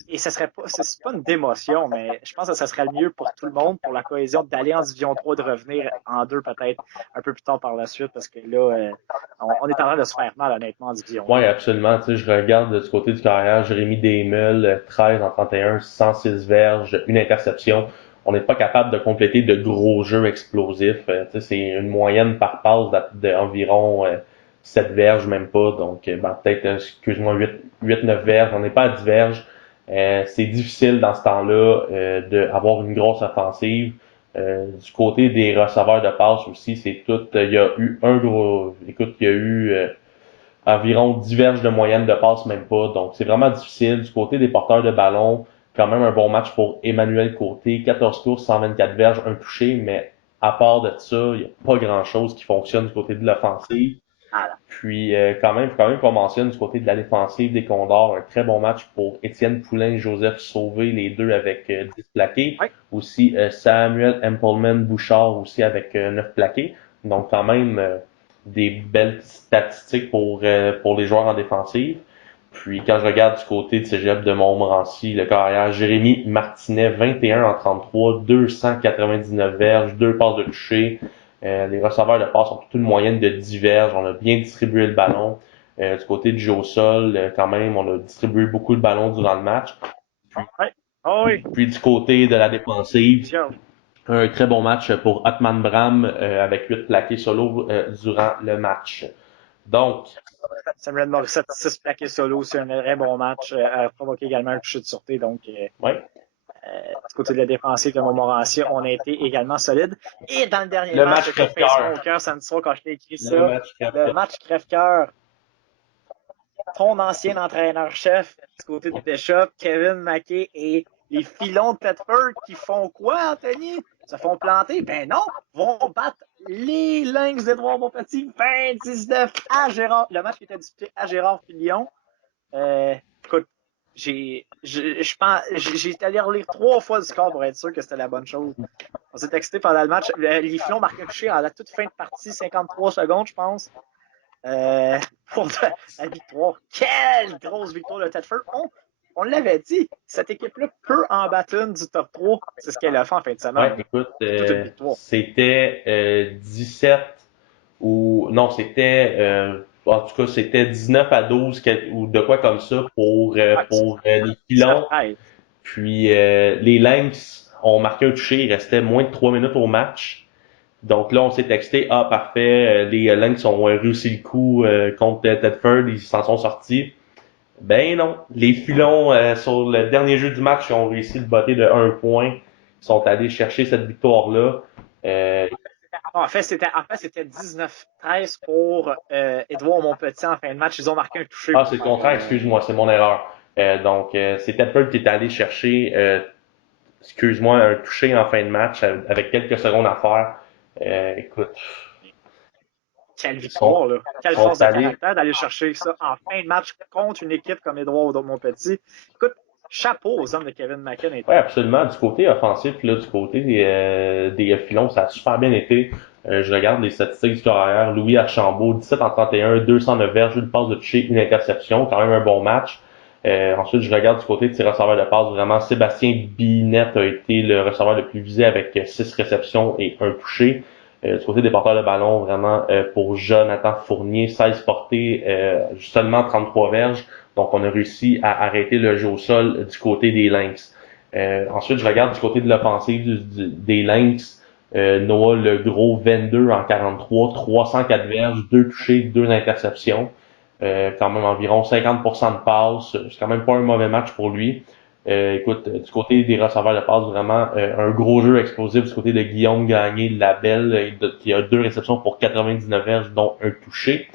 Et ce serait pas, c'est pas une démotion, mais je pense que ce serait le mieux pour tout le monde, pour la cohésion, d'aller en Division 3, de revenir en 2 peut-être un peu plus tard par la suite, parce que là, on est en train de se faire mal, honnêtement, en Division 1. Oui, absolument. Tu sais, je regarde du côté du carrière, Jérémy Desmeules, 13 en 31, 106 verges, une interception. On n'est pas capable de compléter de gros jeux explosifs. Tu sais, c'est une moyenne par passe d'environ 7 verges, même pas. Donc, peut-être, excuse-moi, 8-9 verges. On n'est pas à 10 verges. C'est difficile dans ce temps-là d'avoir une grosse offensive. Du côté des receveurs de passe aussi, c'est tout. Il y a eu un gros... Écoute, il y a eu environ 10 verges de moyenne de passe, même pas. Donc, c'est vraiment difficile. Du côté des porteurs de ballon, quand même un bon match pour Emmanuel Côté. 14 courses, 124 verges, un touché, mais à part de ça, il n'y a pas grand-chose qui fonctionne du côté de l'offensive. Puis quand même qu'on mentionne du côté de la défensive des Condors, un très bon match pour Étienne Poulain, Joseph Sauvé, les deux avec 10 plaqués. Ouais. Aussi Samuel Empleman Bouchard aussi avec 9 plaqués. Donc quand même des belles statistiques pour les joueurs en défensive. Puis quand je regarde du côté de Cégep de Montmorency, le carrière Jérémy Martinet, 21 en 33, 299 verges, 2 passes de toucher. Les receveurs de passe ont toute une moyenne de 10 verges. On a bien distribué le ballon. Du côté du jeu au sol, quand même, on a distribué beaucoup de ballons durant le match. Puis du côté de la défensive, un très bon match pour Atman Bram avec 8 plaqués solo durant le match. Donc, Samuel Morissette, 6 plaqués solo, c'est un très bon match. A provoqué également un toucher de sûreté. Donc, du côté de la défensive de Montmorency, on a été également solide. Et dans le dernier match, le match crève-cœur samedi soir, quand je t'ai écrit ça, le match crève-cœur. Ton ancien entraîneur-chef du côté de Bishop, Kevin Mackey et les filons de Thetford qui font quoi, Anthony? Se font planter? Ben non! Vont battre les Lynx d'Édouard Montpetit 29 à Gérard. Le match qui était disputé à Gérard Filion. Écoute, j'ai été allé relire 3 fois le score pour être sûr que c'était la bonne chose. On s'est excité pendant le match. Les filons marquaient un toucher à la toute fin de partie, 53 secondes, je pense. Pour la victoire. Quelle grosse victoire de Thetford! On l'avait dit, cette équipe-là peut en battre une du top 3. C'est ce qu'elle a fait en fin de semaine. Ouais, écoute, c'était 17 ou non, c'était en tout cas c'était 19 à 12 ou de quoi comme ça pour les pilons. Puis les Lynx ont marqué un touché, il restait moins de 3 minutes au match. Donc là, on s'est texté, ah parfait, les Lynx ont réussi le coup contre Thetford, ils s'en sont sortis. Ben non, les filons sur le dernier jeu du match, ils ont réussi le botter de 1 point. Ils sont allés chercher cette victoire-là. En fait, c'était 19-13 pour Édouard Montpetit en fin de match. Ils ont marqué un touché. Ah, c'est le contraire, excuse-moi, c'est mon erreur. Donc, c'est Thetford qui est allé chercher, excuse-moi, un touché en fin de match avec quelques secondes à faire. Écoute. Quelle victoire, là. Quelle force de caractère d'aller chercher ça en fin de match contre une équipe comme Édouard Montpetit. Écoute, chapeau aux hommes de Kevin McKen. Oui, absolument. Du côté offensif, là, du côté des filons, ça a super bien été. Je regarde les statistiques du carrière. Louis Archambault, 17 en 31, 209 verges, une passe de toucher, une interception. Quand même un bon match. Ensuite, je regarde du côté de ses receveurs de passe. Vraiment, Sébastien Binette a été le receveur le plus visé avec 6 réceptions et un touché. Du côté des porteurs de ballon, vraiment pour Jonathan Fournier, 16 portées, seulement 33 verges. Donc on a réussi à arrêter le jeu au sol du côté des Lynx. Ensuite, je regarde du côté de l'offensive des Lynx. Noah Legros, 22 en 43, 304 verges, 2 touchés, 2 interceptions. Quand même environ 50% de passes. C'est quand même pas un mauvais match pour lui. Écoute, du côté des receveurs de passe, vraiment un gros jeu explosif du côté de Guillaume Gagné Labelle, qui a 2 réceptions pour 99 verges, dont un touché.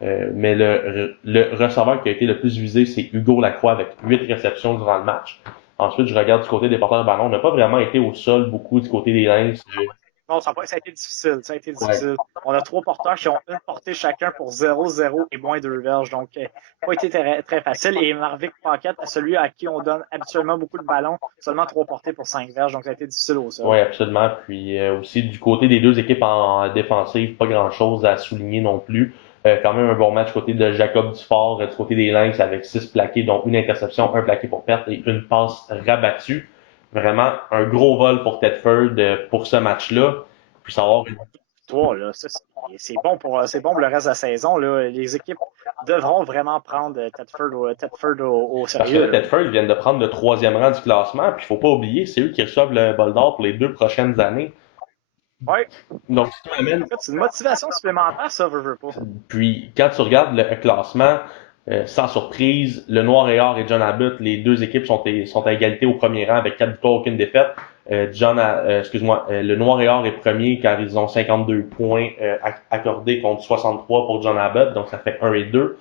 Mais le receveur qui a été le plus visé, c'est Hugo Lacroix avec 8 réceptions durant le match. Ensuite, je regarde du côté des porteurs de ballon. On n'a pas vraiment été au sol beaucoup du côté des Lynx. Non, ça a été difficile. Ouais. On a 3 porteurs qui ont une portée chacun pour 0-0 et moins 2 verges. Donc, pas été très, très facile. Et Marvic Paquette, celui à qui on donne habituellement beaucoup de ballons, seulement 3 portées pour 5 verges. Donc, ça a été difficile au sol. Oui, absolument. Puis aussi, du côté des deux équipes en défensive, pas grand-chose à souligner non plus. Quand même un bon match du côté de Jacob Dufort, du côté des Lynx avec 6 plaqués, dont une interception, un plaqué pour perte et une passe rabattue. Vraiment un gros vol pour Thetford pour ce match-là. Puis savoir une victoire, là, c'est bon pour le reste de la saison. Là. Les équipes devront vraiment prendre Thetford au sérieux. Parce que Thetford viennent de prendre le 3e rang du classement, puis il faut pas oublier, c'est eux qui reçoivent le bol d'or pour les 2 prochaines années. Oui. Donc, c'est une motivation supplémentaire, ça, veux pas. Puis, quand tu regardes le classement, sans surprise, le Noir et Or et John Abbott, les 2 équipes sont à égalité au premier rang avec 4 victoires, aucune défaite. Le Noir et Or est premier car ils ont 52 points accordés contre 63 pour John Abbott, donc ça fait 1 et 2.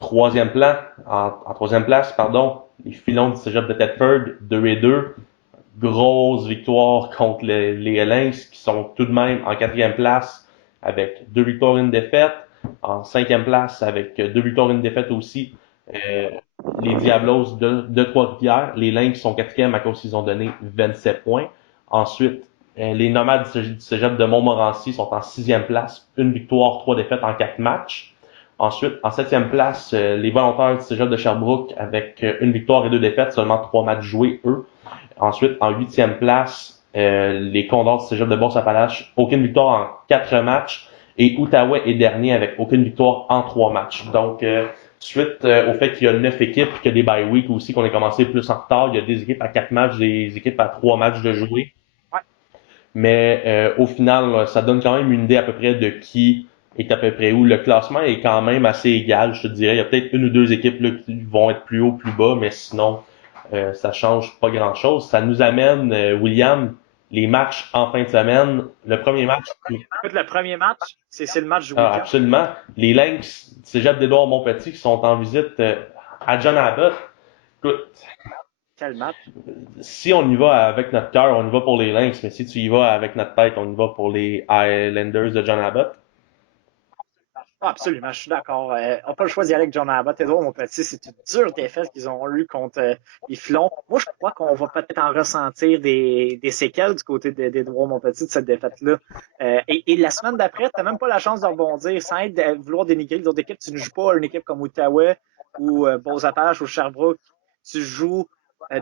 En troisième place, pardon, les Filons du Cégep de Thetford, 2-2. Grosse victoire contre les Lynx, qui sont tout de même en quatrième place avec 2 victoires et une défaite. En cinquième place avec 2 victoires et une défaite aussi. Euh, les Diablos de Trois-Rivières. Les Lynx sont quatrième à cause qu'ils ont donné 27 points. Ensuite, les Nomades du Cégep de Montmorency sont en sixième place. Une victoire, 3 défaites en 4 matchs. Ensuite, en septième place, les Volontaires du Cégep de Sherbrooke avec une victoire et 2 défaites, seulement 3 matchs joués, eux. Ensuite, en huitième place, les Condors du Cégep de Beauce-Appalaches, aucune victoire en 4 matchs. Et Outaouais est dernier avec aucune victoire en 3 matchs. Donc, suite au fait qu'il y a 9 équipes, qu'il y a des bye week aussi, qu'on ait commencé plus en retard, il y a des équipes à 4 matchs, des équipes à 3 matchs de jouer. Ouais. Mais au final, là, ça donne quand même une idée à peu près de qui est à peu près où. Le classement est quand même assez égal, je te dirais. Il y a peut-être une ou deux équipes là, qui vont être plus haut, plus bas, mais sinon, ça change pas grand-chose. Ça nous amène, William, les matchs en fin de semaine. Le premier match. Écoute, le premier match, c'est le match du Ah, week-end. absolument. Les Lynx, Cégep d'Édouard Montpetit qui sont en visite à John Abbott. Écoute, Quel match? si on y va avec notre cœur, on y va pour les Lynx, mais si tu y vas avec notre tête, on y va pour les Highlanders de John Abbott. Ah, absolument, je suis d'accord. On n'a pas le choix d'y aller avec John Abbott. Edouard, mon petit, c'est une dure défaite qu'ils ont eue contre les Filons. Moi, je crois qu'on va peut-être en ressentir des séquelles du côté d'Edouard, mon petit, de cette défaite-là. Et la semaine d'après, tu n'as même pas la chance de rebondir sans être de vouloir dénigrer les autres équipes. Tu ne joues pas une équipe comme Outaouais ou Beauce-Appalaches ou Sherbrooke. Tu joues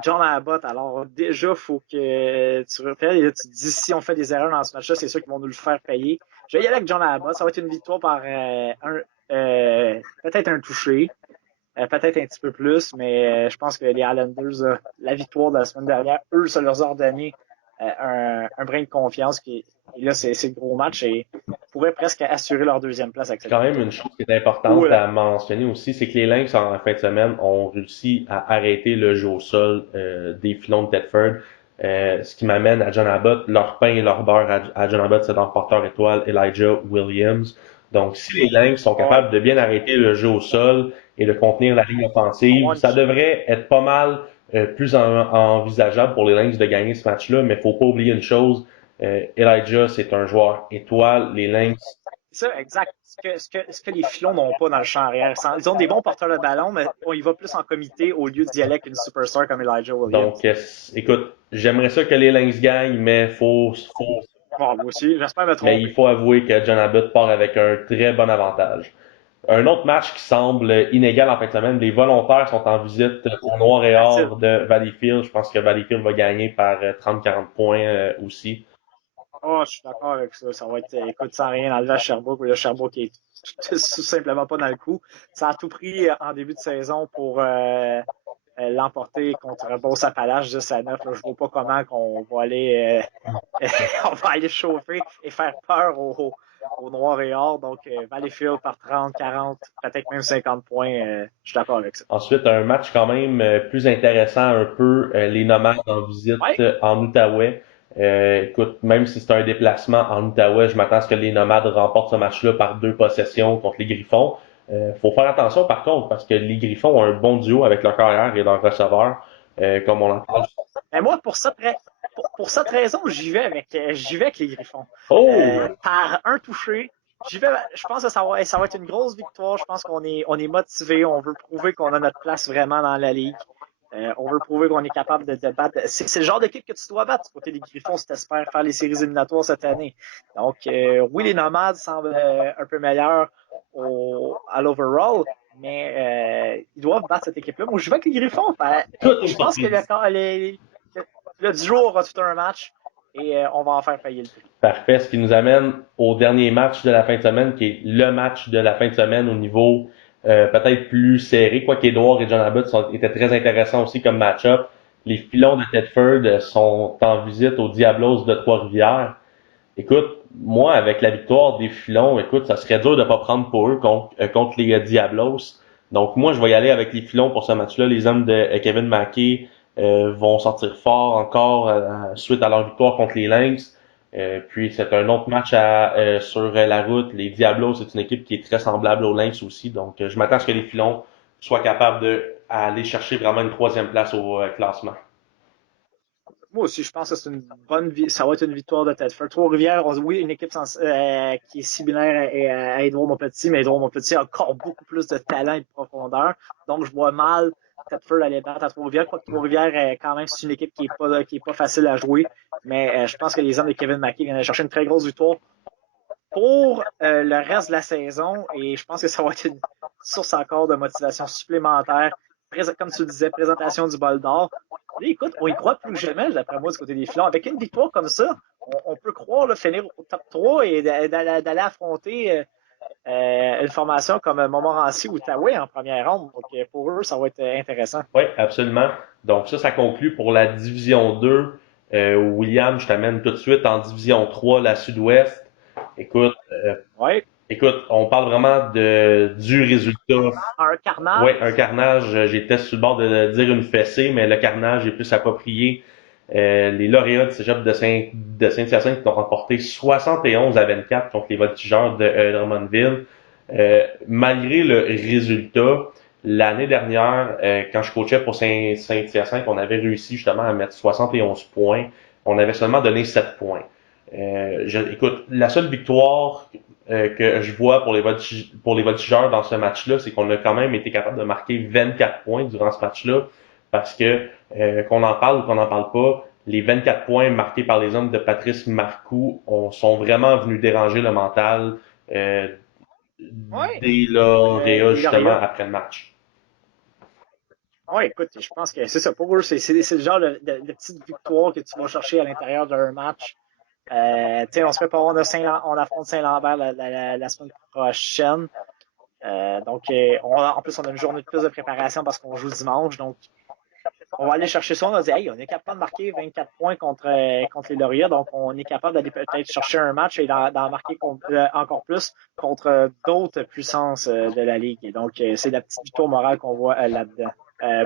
John Abbott. Alors, déjà, il faut que tu refais. Et là, tu te dis, si on fait des erreurs dans ce match-là, c'est sûr qu'ils vont nous le faire payer. Je vais y aller avec John Abbott. Ça va être une victoire par peut-être un touché, peut-être un petit peu plus, mais je pense que les Highlanders, la victoire de la semaine dernière, eux, ça leur a donné un brin de confiance. Et là, c'est le gros match et pourraient presque assurer leur deuxième place avec cette Quand même, victoire. une chose qui est importante à mentionner aussi, c'est que les Lynx, en fin de semaine, ont réussi à arrêter le jeu au sol des Filons de Thetford. Ce qui m'amène à John Abbott, leur pain et leur beurre à John Abbott, c'est leur porteur étoile Elijah Williams. Donc, si les Lynx sont capables de bien arrêter le jeu au sol et de contenir la ligne offensive, ça devrait être pas mal plus envisageable pour les Lynx de gagner ce match-là. Mais faut pas oublier une chose, Elijah, c'est un joueur étoile. Les Lynx. C'est ça, exact. Ce que les Filons n'ont pas dans le champ arrière. Ils ont des bons porteurs de ballon, mais on y va plus en comité au lieu d'y aller avec une superstar comme Elijah Williams. Donc, écoute, j'aimerais ça que les Lynx gagnent, mais Bon, moi aussi, j'espère me tromper. mais il faut avouer que John Abbott part avec un très bon avantage. Un autre match qui semble inégal en fin de semaine, les Volontaires sont en visite au Noir et Or de Valleyfield. Je pense que Valleyfield va gagner par 30-40 points aussi. Oh, je suis d'accord avec ça. Ça va être, écoute, sans rien enlever à Sherbrooke, le Sherbrooke est tout simplement pas dans le coup. Ça a tout pris en début de saison pour l'emporter contre Beauce-Appalaches 10-9. Je vois pas comment qu'on va aller on va aller chauffer et faire peur au Noir et Or. Donc, Valleyfield par 30, 40, peut-être même 50 points. Je suis d'accord avec ça. Ensuite, un match quand même plus intéressant un peu, les Nomades en visite en Outaouais. Écoute, même si c'est un déplacement en Outaouais, je m'attends à ce que les Nomades remportent ce match-là par 2 possessions contre les Griffons. Faut faire attention par contre, parce que les Griffons ont un bon duo avec leur carrière et leur receveur, comme on l'entend. Mais moi, pour cette raison, j'y vais avec les Griffons. Oh! Par un touché, je pense que ça va être une grosse victoire. Je pense qu'on est motivé. On veut prouver qu'on a notre place vraiment dans la ligue. On veut prouver qu'on est capable de battre. C'est le genre d'équipe que tu dois battre du côté des Griffons si tu espères faire les séries éliminatoires cette année. Donc, oui, les Nomades semblent un peu meilleurs à l'overall, mais ils doivent battre cette équipe-là. Moi, je vais avec les Griffons. Je pense que le duo aura tout un match et on va en faire payer le prix. Parfait, ce qui nous amène au dernier match de la fin de semaine, qui est le match de la fin de semaine au niveau peut-être plus serré, quoique Edouard et John Abbott étaient très intéressants aussi comme match-up. Les Filons de Thetford sont en visite aux Diablos de Trois-Rivières. Écoute, moi, avec la victoire des Filons, écoute, ça serait dur de pas prendre pour eux contre les Diablos. Donc moi, je vais y aller avec les Filons pour ce match-là. Les hommes de Kevin Mackey vont sortir fort encore suite à leur victoire contre les Lynx. Puis c'est un autre match sur la route. Les Diablos, c'est une équipe qui est très semblable aux Lynx aussi. Donc je m'attends à ce que les Filons soient capables aller chercher vraiment une troisième place au classement. Moi aussi, je pense que ça va être une victoire de Tedford. Trois-Rivières, oui, une équipe qui est similaire à Édouard-Montpetit, mais Édouard-Montpetit a encore beaucoup plus de talent et de profondeur. Donc, je vois mal Tedford aller battre à Trois-Rivières. Quoique Trois-Rivières, quand même, c'est une équipe qui est pas facile à jouer. Mais je pense que les hommes de Kevin Mackey viennent de chercher une très grosse victoire pour le reste de la saison. Et je pense que ça va être une source encore de motivation supplémentaire. Comme tu le disais, présentation du bol d'or. Là, écoute, on y croit plus que jamais, d'après moi, du côté des Filons. Avec une victoire comme ça, on peut croire finir au top 3 et d'aller affronter une formation comme Montmorency ou Outaouais en première ronde. Donc, pour eux, ça va être intéressant. Oui, absolument. Donc ça conclut pour la Division 2. William, je t'amène tout de suite en Division 3, la Sud-Ouest. Écoute, Ouais. écoute, on parle vraiment du résultat. Un carnage. Oui, un carnage. J'étais sur le bord de dire une fessée, mais le carnage est plus approprié. Les lauréats du Cégep de Saint-Hyacinthe qui ont remporté 71-24 contre les Voltigeurs de Drummondville. Malgré le résultat, l'année dernière, quand je coachais pour Saint-Hyacinthe, on avait réussi justement à mettre 71 points. On avait seulement donné 7 points. Écoute, la seule victoire que je vois pour les voltigeurs dans ce match-là, c'est qu'on a quand même été capable de marquer 24 points durant ce match-là, parce que qu'on en parle ou qu'on n'en parle pas, les 24 points marqués par les hommes de Patrice Marcoux sont vraiment venus déranger le mental Ouais. des lauréats Des justement lauréats. après le match. Oui, écoute, je pense que c'est ça. Pour eux, c'est le genre de petite victoire que tu vas chercher à l'intérieur d'un match. On se prépare, on affronte Saint-Lambert la semaine prochaine. En plus, on a une journée de plus de préparation parce qu'on joue dimanche. Donc, on va aller chercher ça. On a dit, hey, on est capable de marquer 24 points contre les Lauréats. Donc, on est capable d'aller peut-être chercher un match et d'en marquer encore plus contre d'autres puissances de la Ligue. Et donc, c'est la petite victoire morale qu'on voit là-dedans.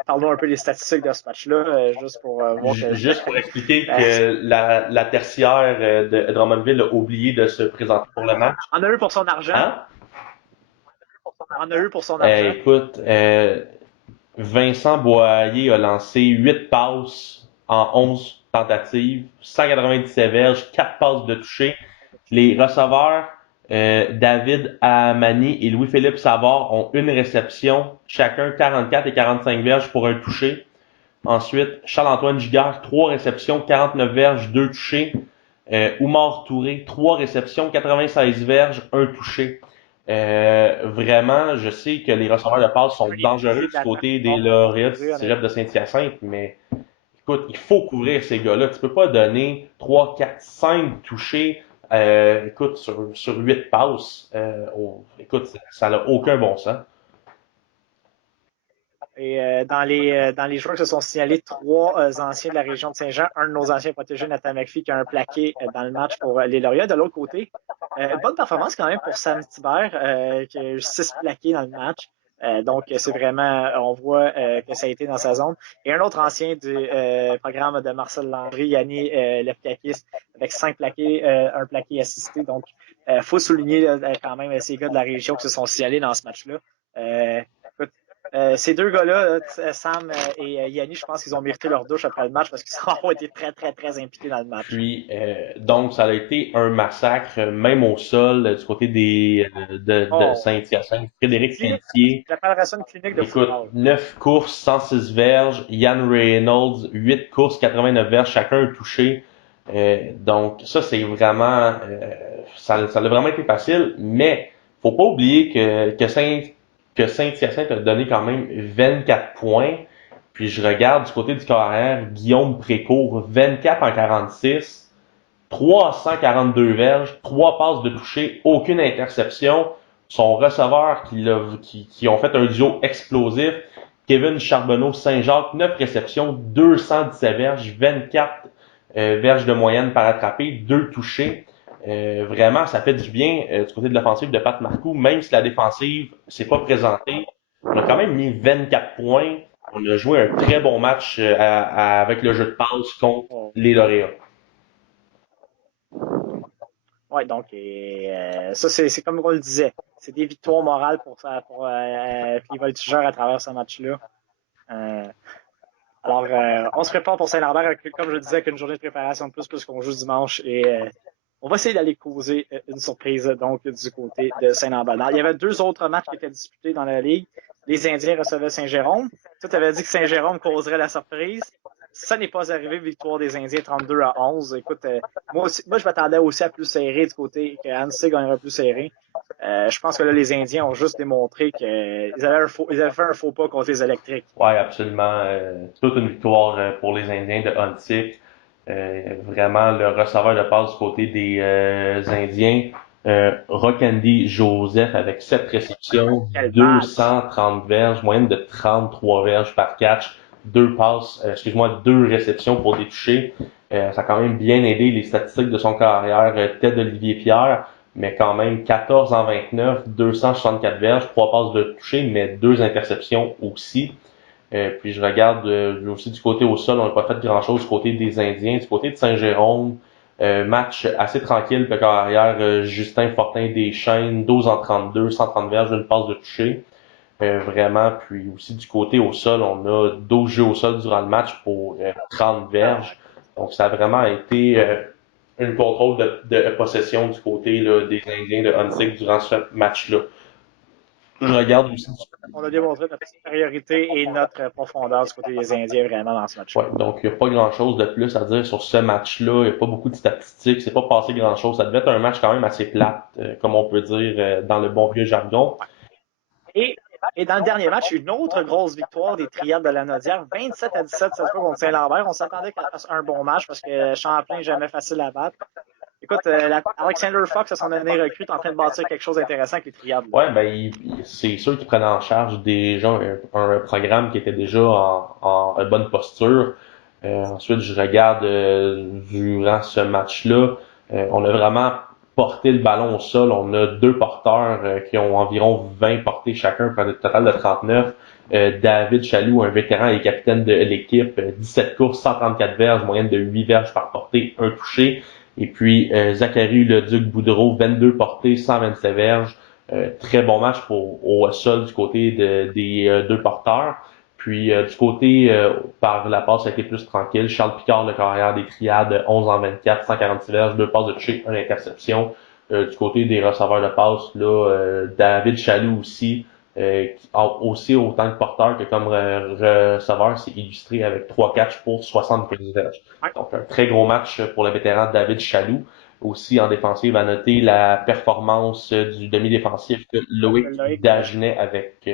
Parlons un peu des statistiques de ce match-là, juste pour voir que Juste pour expliquer que la tertiaire de Drummondville a oublié de se présenter pour le match. On a eu pour son argent. Hein? On a eu pour son argent. Écoute, Vincent Boyer a lancé 8 passes en 11 tentatives, 197 verges, 4 passes de toucher. Les receveurs, David Amani et Louis-Philippe Savard ont une réception, chacun 44 et 45 verges pour un touché. Ensuite, Charles-Antoine Giguère, 3 réceptions, 49 verges, 2 touchés. Oumar Touré, 3 réceptions, 96 verges, 1 touché. Vraiment, je sais que les receveurs de passe sont dangereux du côté des lauréats du Cégep de Saint-Hyacinthe, mais écoute, il faut couvrir ces gars-là. Tu peux pas donner 3, 4, 5 touchés écoute, sur 8 passes. Écoute, ça n'a aucun bon sens. Et dans les joueurs qui se sont signalés, 3 anciens de la région de Saint-Jean, un de nos anciens protégés, Nathan McPhee, qui a un plaqué dans le match pour les Lauréats. De l'autre côté, bonne performance quand même pour Sam Thibert, qui a eu 6 plaqués dans le match. Donc, c'est vraiment, on voit que ça a été dans sa zone. Et un autre ancien du programme de Marcel Landry, Yanni Lefkakis, avec 5 plaqués, un plaqué assisté. Donc, faut souligner quand même ces gars de la région qui se sont signalés dans ce match-là. Ces deux gars-là, Sam et Yanni, je pense qu'ils ont mérité leur douche après le match parce qu'ils ont été très, très, très impliqués dans le match. Puis, donc, ça a été un massacre, même au sol, du côté de Saint-Hyacinthe. Frédéric Pelletier. J'appellerais ça une clinique de football. 9 courses, 106 verges. Yann Reynolds, 8 courses, 89 verges, chacun touché. Donc, ça, c'est vraiment... ça a vraiment été facile, mais faut pas oublier que Saint-Hyacinthe a donné quand même 24 points. Puis je regarde du côté du carrière, Guillaume Précourt, 24 en 46, 342 verges, 3 passes de toucher, aucune interception. Son receveur qui ont fait un duo explosif, Kevin Charbonneau-Saint-Jacques, 9 réceptions, 217 verges, 24 verges de moyenne par attrapé, 2 touchés. Vraiment, ça fait du bien du côté de l'offensive de Pat Marcoux, même si la défensive s'est pas présentée. On a quand même mis 24 points. On a joué un très bon match avec le jeu de passe contre les lauréats. Ouais, donc ça, c'est comme on le disait. C'est des victoires morales pour les voltigeurs à travers ce match-là. Euh, alors, on se prépare pour Saint-Lambert, comme je le disais, avec une journée de préparation de plus qu'on joue dimanche. Et on va essayer d'aller causer une surprise donc du côté de Saint-Lambert. Il y avait deux autres matchs qui étaient disputés dans la Ligue. Les Indiens recevaient Saint-Jérôme. Tu avais dit que Saint-Jérôme causerait la surprise. Ça n'est pas arrivé, victoire des Indiens 32-11. Écoute, moi je m'attendais aussi à plus serré du côté que Hansig gagnerait plus serré. Je pense que là, les Indiens ont juste démontré qu'ils avaient fait un faux pas contre les électriques. Ouais, absolument. Toute une victoire pour les Indiens de Huntsic. Vraiment, le receveur de passe du côté des Indiens, Rockandi Joseph avec 7 réceptions, Quel match! 230 verges, moyenne de 33 verges par catch, deux passes, deux réceptions pour des touchés. Ça a quand même bien aidé les statistiques de son carrière, tête d'Olivier Pierre, mais quand même 14 en 29, 264 verges, 3 passes de toucher, mais 2 interceptions aussi. Puis je regarde aussi du côté au sol, on n'a pas fait grand-chose du côté des Indiens. Du côté de Saint-Jérôme, match assez tranquille, le carrière Justin Fortin-Deschênes, 12 en 32, 130 verges, une passe de toucher. Vraiment, puis aussi du côté au sol, on a 12 jeux au sol durant le match pour 30 verges. Donc ça a vraiment été une contrôle de possession du côté là, des Indiens de Huntsic durant ce match-là. Je regarde aussi. On a démontré notre supériorité et notre profondeur du côté des Indiens vraiment dans ce Ouais, match-là. donc il n'y a pas grand-chose de plus à dire sur ce match-là. Il n'y a pas beaucoup de statistiques. C'est pas passé grand-chose. Ça devait être un match quand même assez plate, comme on peut dire dans le bon vieux jargon. Et, et dans le dernier match, une autre grosse victoire des Triades de la Nodière, 27-17 cette fois contre Saint-Lambert. On s'attendait à un bon match parce que Champlain, jamais facile à battre. Écoute, Alexander Fox, à son année recrue, est en train de bâtir quelque chose d'intéressant avec les Triades. Ouais, ben c'est sûr qu'ils prennent en charge déjà un programme qui était déjà en bonne posture. Ensuite, je regarde durant ce match-là, on a vraiment porté le ballon au sol. On a deux porteurs qui ont environ 20 portées chacun pour un total de 39. David Chaloux, un vétéran et capitaine de l'équipe, 17 courses, 134 verges, moyenne de 8 verges par portée, un touché. Et puis Zachary Leduc Boudreau, 22 portées, 127 verges. Très bon match au sol du côté des deux porteurs. Puis du côté par la passe, ça a été plus tranquille. Charles Picard, le carrière des Triades, 11 en 24, 146 verges, deux passes de toucher, une interception. Du côté des receveurs de passe, là, David Chaloux aussi, qui a aussi autant que porteur que comme receveur, s'est illustré avec 3 catchs pour 75 verges. Donc un très gros match pour le vétéran David Chaloux. Aussi en défensive, à noter la performance du demi-défensif Loïc Dagenet avec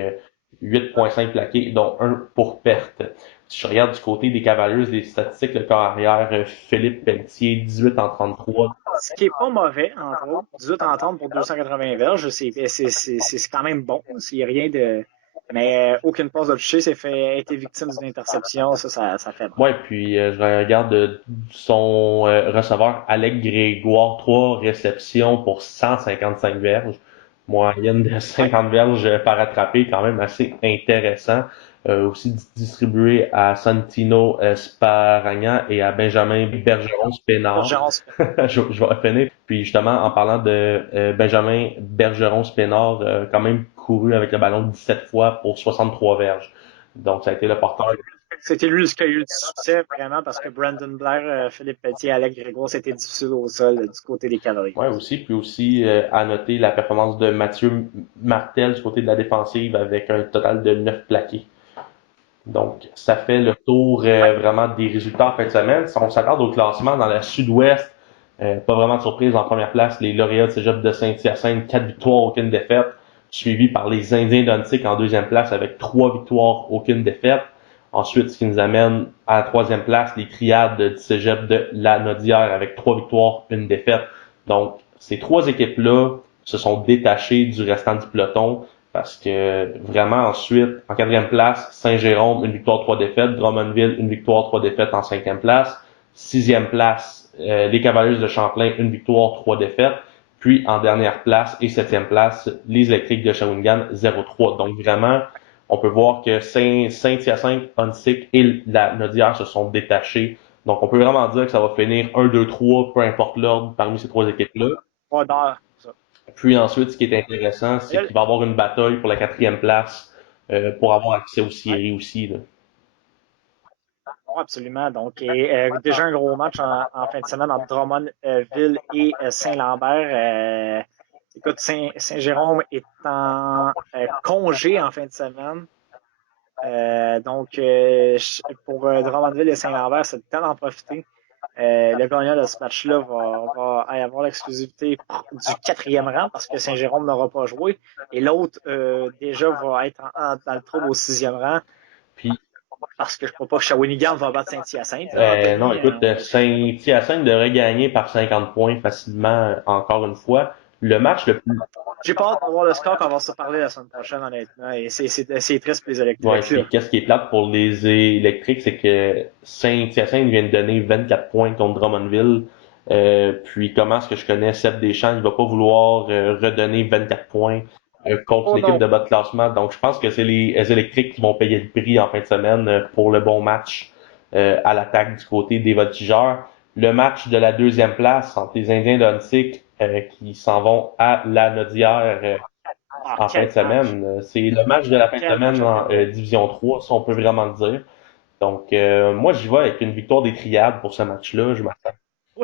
8,5 plaqués, dont un pour perte. Si je regarde du côté des Cavaliers, des statistiques, le carrière Philippe Pelletier, 18 en 33. Ce qui est pas mauvais, entre autres. 18 en 30 pour 280 verges, c'est quand même bon. C'est rien de. Mais aucune passe de toucher, a été victime d'une interception. Ça fait mal. Ouais, puis je regarde son receveur Alec Grégoire, 3 réceptions pour 155 verges. Moyenne de 50 verges par attrapé, quand même assez intéressant. Aussi distribué à Santino Sparagna et à Benjamin Bergeron-Spénard. Je vais finir. Puis justement, en parlant de Benjamin Bergeron-Spénard, quand même couru avec le ballon 17 fois pour 63 verges. Donc ça a été le porteur. C'était lui qui a eu du succès, vraiment, parce que Brandon Blair, Philippe Petit, Alec Grégoire, c'était difficile au sol du côté des Cavaliers. Ouais, aussi. Puis aussi, à noter la performance de Mathieu Martel du côté de la défensive avec un total de 9 plaqués. Donc, ça fait le tour vraiment des résultats en fin de semaine. Si on s'attarde au classement dans la sud-ouest, pas vraiment de surprise en première place, les lauréats de Cégep de Saint-Hyacinthe, 4 victoires, aucune défaite, suivi par les Indiens d'Ontic en deuxième place avec 3 victoires, aucune défaite. Ensuite, ce qui nous amène à la troisième place, les Triades du Cégep de la Nodière avec 3 victoires, une défaite. Donc, ces trois équipes-là se sont détachées du restant du peloton parce que vraiment ensuite, en quatrième place, Saint-Jérôme, une victoire, 3 défaites. Drummondville, une victoire, 3 défaites en cinquième place. Sixième place, les Cavaliers de Champlain, une victoire, 3 défaites. Puis en dernière place et septième place, les Électriques de Shawinigan, 0-3. Donc vraiment, on peut voir que Saint-Hyacinthe, Huntsic et la Nodière se sont détachés. Donc on peut vraiment dire que ça va finir 1, 2, 3, peu importe l'ordre parmi ces trois équipes-là. pas d'heure. Puis ensuite, ce qui est intéressant, c'est qu'il va y avoir une bataille pour la 4e place pour avoir accès aux séries aussi. Là. Absolument. Donc, déjà un gros match en fin de semaine entre Drummondville et Saint-Lambert. Écoute, Saint-Jérôme est en congé en fin de semaine. Donc, pour Drummondville et Saint-Lambert, c'est le temps d'en profiter. Le gagnant de ce match-là va avoir l'exclusivité du 4e rang parce que Saint-Jérôme n'aura pas joué. Et l'autre, déjà, va être dans le trouble au 6e rang. Puis, parce que je ne crois pas que Shawinigan va battre Saint-Hyacinthe. Non, écoute, Saint-Hyacinthe devrait gagner par 50 points facilement encore une fois. Le match le plus... J'ai pas hâte de voir le score qu'on va se parler la semaine prochaine, honnêtement. Et c'est triste pour les électriques. Ouais, puis qu'est-ce qui est plate pour les électriques, c'est que Saint-Hyacinthe vient de donner 24 points contre Drummondville. Puis comment est-ce que je connais Seb Deschamps, il va pas vouloir redonner 24 points contre l'équipe de bas de classement. Donc je pense que c'est les électriques qui vont payer le prix en fin de semaine pour le bon match à l'attaque du côté des voltigeurs. Le match de la 2e place entre les Indiens d'Ontic qui s'en vont à la Nodière en fin de semaine. C'est le match de la fin de semaine en Division 3, si on peut vraiment le dire. Donc, moi, j'y vais avec une victoire des Triades pour ce match-là. Je m'attends.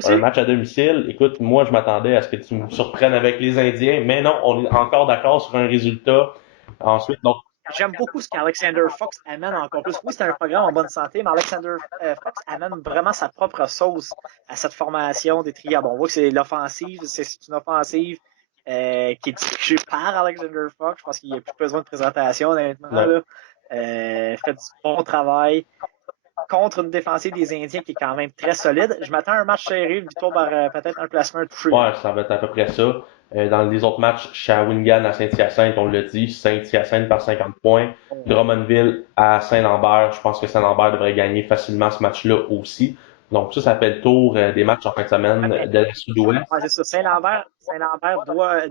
Un match à domicile. Écoute, moi, je m'attendais à ce que tu me surprennes avec les Indiens, mais non, on est encore d'accord sur un résultat. Ensuite, donc. J'aime beaucoup ce qu'Alexander Fox amène encore plus. Oui, c'est un programme en bonne santé, mais Alexander Fox amène vraiment sa propre sauce à cette formation des Triades. On voit que c'est l'offensive, c'est une offensive qui est dirigée par Alexander Fox. Je pense qu'il n'y a plus besoin de présentation, honnêtement. Là. Fait du bon travail contre une défensive des Indiens qui est quand même très solide. Je m'attends à un match serré, une victoire par peut-être un placement touché. Ouais, ça va être à peu près ça. Dans les autres matchs, Shawinigan à Saint-Hyacinthe, on l'a dit, Saint-Hyacinthe par 50 points. Drummondville à Saint-Lambert, je pense que Saint-Lambert devrait gagner facilement ce match-là aussi. Donc ça fait le tour des matchs en fin de semaine de la Sud-Ouest. Ouais, c'est ça. Saint-Lambert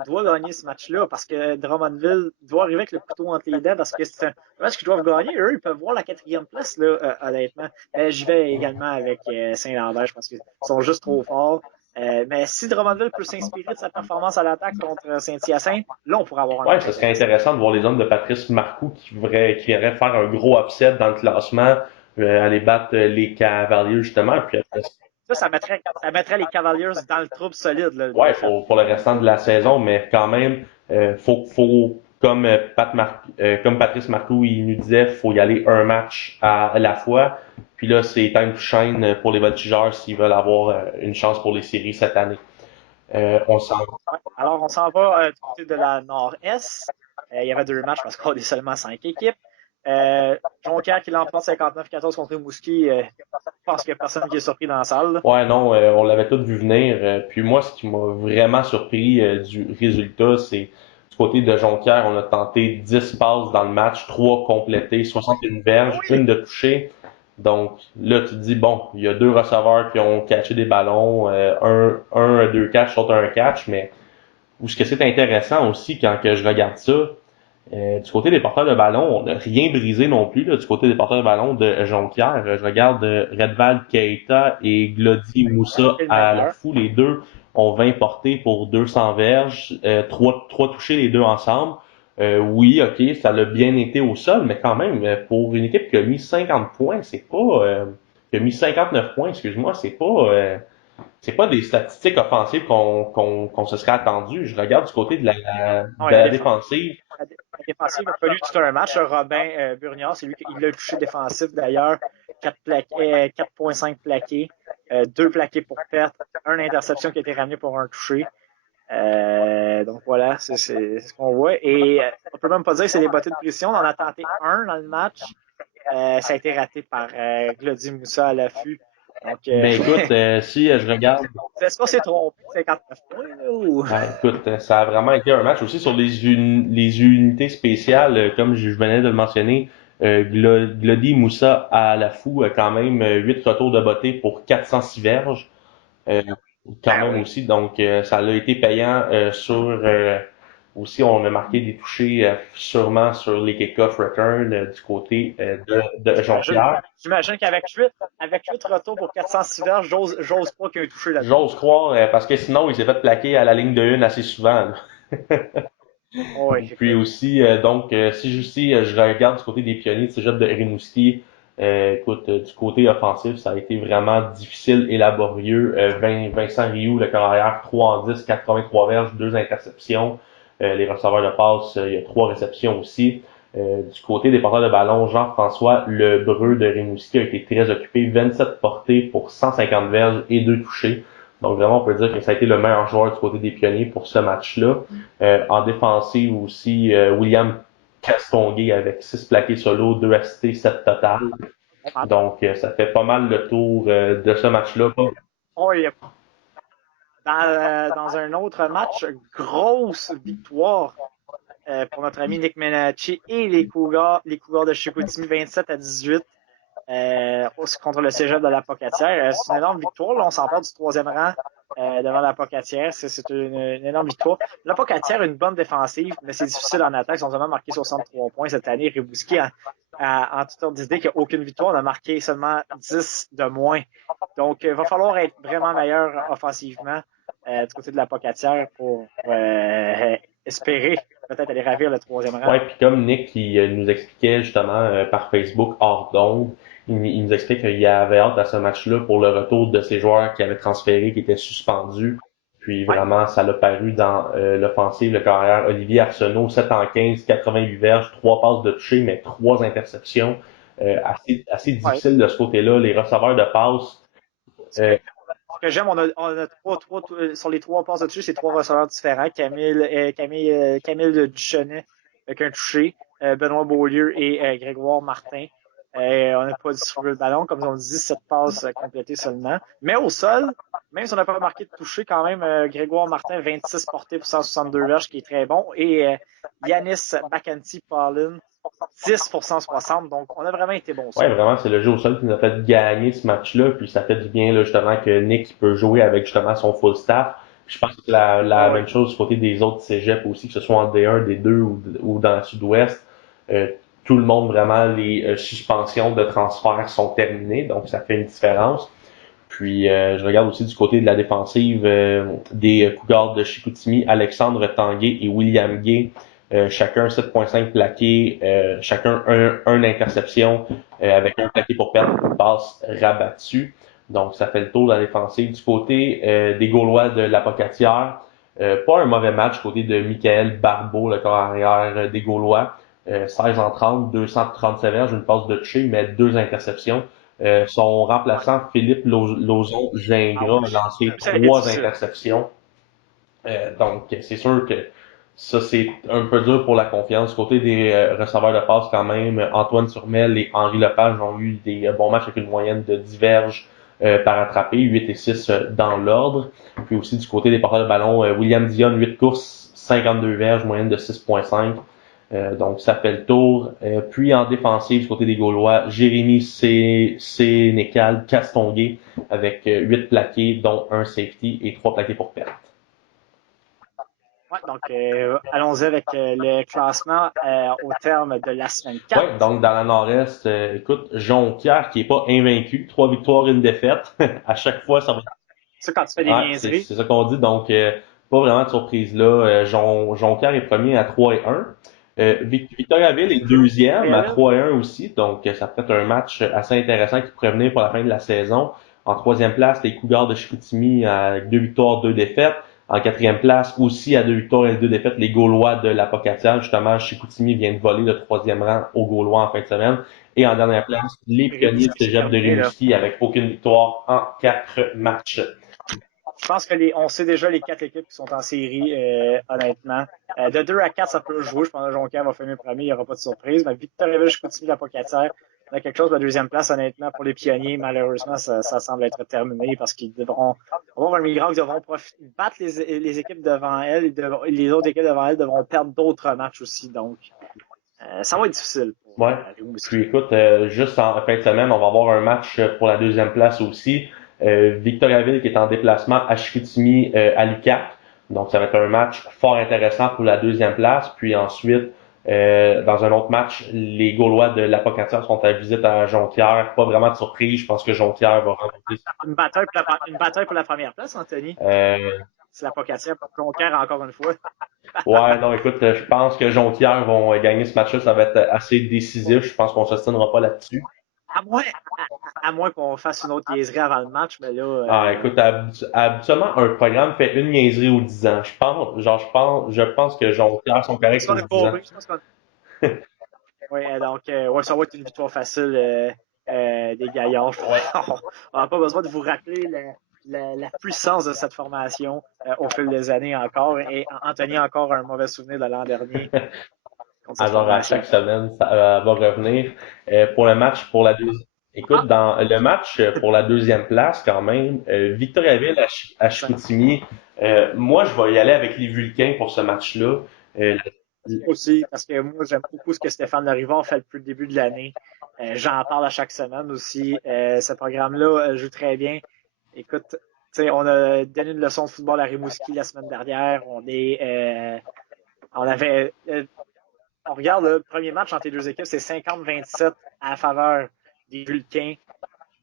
doit gagner ce match-là parce que Drummondville doit arriver avec le couteau entre les dents parce que c'est un match qu'ils doivent gagner. Eux, ils peuvent voir la 4e place, là, honnêtement. J'y vais également avec Saint-Lambert. Je pense qu'ils sont juste trop forts. Mais si Drummondville peut s'inspirer de sa performance à l'attaque contre Saint-Hyacinthe, là, on pourrait avoir un match. Ouais, ce serait intéressant de voir les hommes de Patrice Marcoux qui iraient faire un gros upset dans le classement, aller battre les Cavaliers, justement. Puis après, ça mettrait les Cavaliers dans le trouble solide. Là, ouais, pour le restant de la saison, mais quand même, faut comme Patrice Marcoux, il nous disait, faut y aller un match à la fois. Puis là, c'est time to shine pour les voltigeurs s'ils veulent avoir une chance pour les séries cette année. On s'en va. Alors, on s'en va du côté de la Nord-Est. Il y avait 2 matchs parce qu'on est seulement 5 équipes. Jonquière qui l'emporte 59-14 contre Rimouski. Je pense qu'il n'y a personne qui est surpris dans la salle. Là. Ouais, non, on l'avait tous vu venir. Puis moi, ce qui m'a vraiment surpris du résultat, c'est du côté de Jonquière, on a tenté 10 passes dans le match, 3 complétées, 61 verges, une de touchée. Donc là, tu te dis, bon, il y a 2 receveurs qui ont catché des ballons, un 2 catch, l'autre un catch, mais où ce que c'est intéressant aussi quand que je regarde ça, du côté des porteurs de ballon, on n'a rien brisé non plus. Là, du côté des porteurs de ballon de Jonquière, je regarde Redval Keita et Glody Moussa à la fou. Les deux ont 20 portées pour 200 verges, 3 touchés les deux ensemble. Oui, ok, ça l'a bien été au sol, mais quand même, pour une équipe qui a mis 50 points, c'est pas... qui a mis 59 points, excuse-moi, c'est pas des statistiques offensives qu'on se serait attendu. Je regarde du côté de la défensive. La défensive a fallu tout un match. Robin Burniard, c'est lui qui l'a touché défensif d'ailleurs. 4,5 plaqués, 2 plaqués pour perte, 1 interception qui a été ramené pour un touché. Donc voilà, c'est ce qu'on voit. Et on peut même pas dire que c'est des bottées de pression. On en a tenté un dans le match. Ça a été raté par Glody Moussa à l'affût. Donc, ben écoute, si je regarde. Est-ce qu'on s'est trompé 59 points ou? Ben, écoute, ça a vraiment été un match aussi sur les unités spéciales, comme je venais de le mentionner. Glody Moussa à la fou quand même 8 retours de bottée pour 406 verges. Quand même aussi, donc ça a été payant Aussi, on a marqué des touchés sûrement sur les kick-off return du côté de Jonquière. J'imagine qu'avec 8 retours pour 406 verges, j'ose pas qu'il y ait un touché là-dedans. J'ose croire, parce que sinon, il s'est fait plaquer à la ligne de une assez souvent, là. Oh, oui, Puis écoute. aussi, si je regarde du côté des pionniers de Cégep de Rimouski, écoute, du côté offensif, ça a été vraiment difficile et laborieux. Vincent Rioux, le carrière, 3 en 10, 83 verges, 2 interceptions. Les receveurs de passe, il y a 3 réceptions aussi. Du côté des porteurs de ballon, Jean-François Lebreu de Rimouski a été très occupé, 27 portées pour 150 verges et 2 touchés. Donc vraiment, on peut dire que ça a été le meilleur joueur du côté des pionniers pour ce match-là. En défensive aussi, William Castonguay avec 6 plaqués solo, 2 assistés, 7 total. Donc ça fait pas mal le tour de ce match-là. Oh, dans un autre match, grosse victoire pour notre ami Nick Menacci et les Cougars de Chicoutimi, 27-18 contre le Cégep de la Pocatière. C'est une énorme victoire. Là, on s'empare du 3e rang devant la Pocatière. C'est une énorme victoire. La Pocatière a une bonne défensive, mais c'est difficile en attaque. Ils ont seulement marqué 63 points cette année. Rimouski, en toute ordre d'idée, qu'il n'y a aucune victoire. On a marqué seulement 10 de moins. Donc, il va falloir être vraiment meilleur offensivement du côté de la Pocatière pour espérer peut-être aller ravir le 3e rang. Ouais, puis comme Nick nous expliquait justement par Facebook hors d'onde, il nous explique qu'il avait hâte à ce match-là pour le retour de ces joueurs qui avaient transféré, qui étaient suspendus. Puis vraiment, ça l'a paru dans l'offensive, le carrière Olivier Arsenault, 7 en 15, 88 verges, 3 passes de toucher, mais 3 interceptions. Assez difficile de ce côté-là. Les receveurs de passes, Ce que j'aime, on a sur les 3 passes de toucher, c'est 3 receveurs différents. Camille Duchenet avec un touché, Benoît Beaulieu et Grégoire Martin. On n'a pas distribué le ballon, comme on dit, 7 passes complétées seulement. Mais au sol, même si on n'a pas marqué de toucher, quand même, Grégoire Martin, 26 portées pour 162 verges, qui est très bon. Et Yanis Bakanti-Paulin, 10 pour 160. Donc, on a vraiment été bon. ouais, vraiment, c'est le jeu au sol qui nous a fait gagner ce match-là. Puis ça fait du bien là, justement que Nick peut jouer avec justement son full staff. Puis je pense que c'est la même chose du côté des autres cégeps aussi, que ce soit en D1, D2 ou dans le sud-ouest. Euh, Tout le monde, vraiment, les suspensions de transfert sont terminées, donc ça fait une différence. Puis je regarde aussi du côté de la défensive des Cougars de Chicoutimi, Alexandre Tanguay et William Gay, chacun 7.5 plaqués, chacun un interception avec un plaqué pour perdre, une passe rabattue. Donc ça fait le tour de la défensive. Du côté des Gaulois de la Pocatière, pas un mauvais match du côté de Michael Barbeau, le corps arrière des Gaulois. 16 en 30, 237 verges, une passe de toucher, mais 2 interceptions. Son remplaçant, Philippe Lauzon-Gingras, a lancé 3 interceptions. Donc, c'est sûr que ça, c'est un peu dur pour la confiance. Du côté des receveurs de passe, quand même, Antoine Turmel et Henri Lepage ont eu des bons matchs avec une moyenne de 10 verges par attrapé, 8 et 6 dans l'ordre. Puis aussi, du côté des porteurs de ballon, William Dion, 8 courses, 52 verges, moyenne de 6.5. Donc, ça fait le tour. Puis en défensive, du côté des Gaulois, Jérémy Sénécal Castonguay avec 8 plaqués, dont un safety et 3 plaqués pour perte. Ouais, donc allons-y avec le classement au terme de la semaine 4. Ouais, donc dans la Nord-Est, écoute, Jonquière qui est pas invaincu, 3 victoires, une défaite. À chaque fois, ça va. Ça, quand tu fais des niaiseries. C'est ça qu'on dit, donc pas vraiment de surprise là. Jonquière est premier à 3 et 1. Victoriaville est deuxième à 3 et 1 aussi, donc ça peut être un match assez intéressant qui pourrait venir pour la fin de la saison. En troisième place, les Cougars de Chicoutimi avec 2 victoires, 2 défaites. En quatrième place, aussi à 2 victoires et 2 défaites, les Gaulois de la Pocatière. Justement, Chicoutimi vient de voler le 3e rang aux Gaulois en fin de semaine. Et en dernière place, les pionniers de Cégep de Rimouski avec aucune victoire en 4 matchs. Je pense que on sait déjà les 4 équipes qui sont en série, honnêtement. De 2 à 4, ça peut jouer. Je pense que Jonquière va finir premier, il n'y aura pas de surprise. Mais Victoriaville, Chicoutimi, la Pocatière, on a quelque chose de la deuxième place, honnêtement, pour les pionniers. Malheureusement, ça semble être terminé parce qu'ils devront avoir un migrant qui devront battre les équipes devant elles et les autres équipes devant elles devront perdre d'autres matchs aussi. Donc, ça va être difficile. Ouais. Puis écoute, juste en fin de semaine, on va avoir un match pour la deuxième place aussi. Victoriaville qui est en déplacement à Chicoutimi à l'UQAP. Donc, ça va être un match fort intéressant pour la deuxième place. Puis ensuite, dans un autre match, les Gaulois de l'Apocatière sont à visite à Jonquière. Pas vraiment de surprise. Je pense que Jonquière va remporter. Une bataille pour la première place, Anthony. Euh, C'est la Pocatière pour Jonquière encore une fois. ouais, non, écoute, je pense que Jonquière vont gagner ce match-là. Ça va être assez décisif. Je pense qu'on ne s'ostinera pas là-dessus. À moins, à moins qu'on fasse une autre niaiserie avant le match, mais là. Ah, écoute, habituellement, un programme fait une niaiserie aux 10 ans. Je pense que Jonquière sont Je pense corrects qu'on aux est 10 ans. pas je pense qu'on ouais, donc, ouais, ça va être une victoire facile des Gaillards. Ouais. On n'a pas besoin de vous rappeler la puissance de cette formation au fil des années encore. Et Anthony a encore un mauvais souvenir de l'an dernier contre cette Alors, à formation. chaque semaine, ça va revenir. Pour le match pour la deuxième. Ah, Écoute, dans le match pour la deuxième place, quand même, Victoriaville à ça Chicoutimi, moi, je vais y aller avec les Vulcains pour ce match-là. Euh, aussi, parce que moi, j'aime beaucoup ce que Stéphane Larivard fait depuis le début de l'année. J'en parle à chaque semaine aussi. Ce programme-là joue très bien. Écoute, on a donné une leçon de football à Rimouski la semaine dernière. On avait on regarde le premier match entre les deux équipes, c'est 50-27 à la faveur des Vulcains.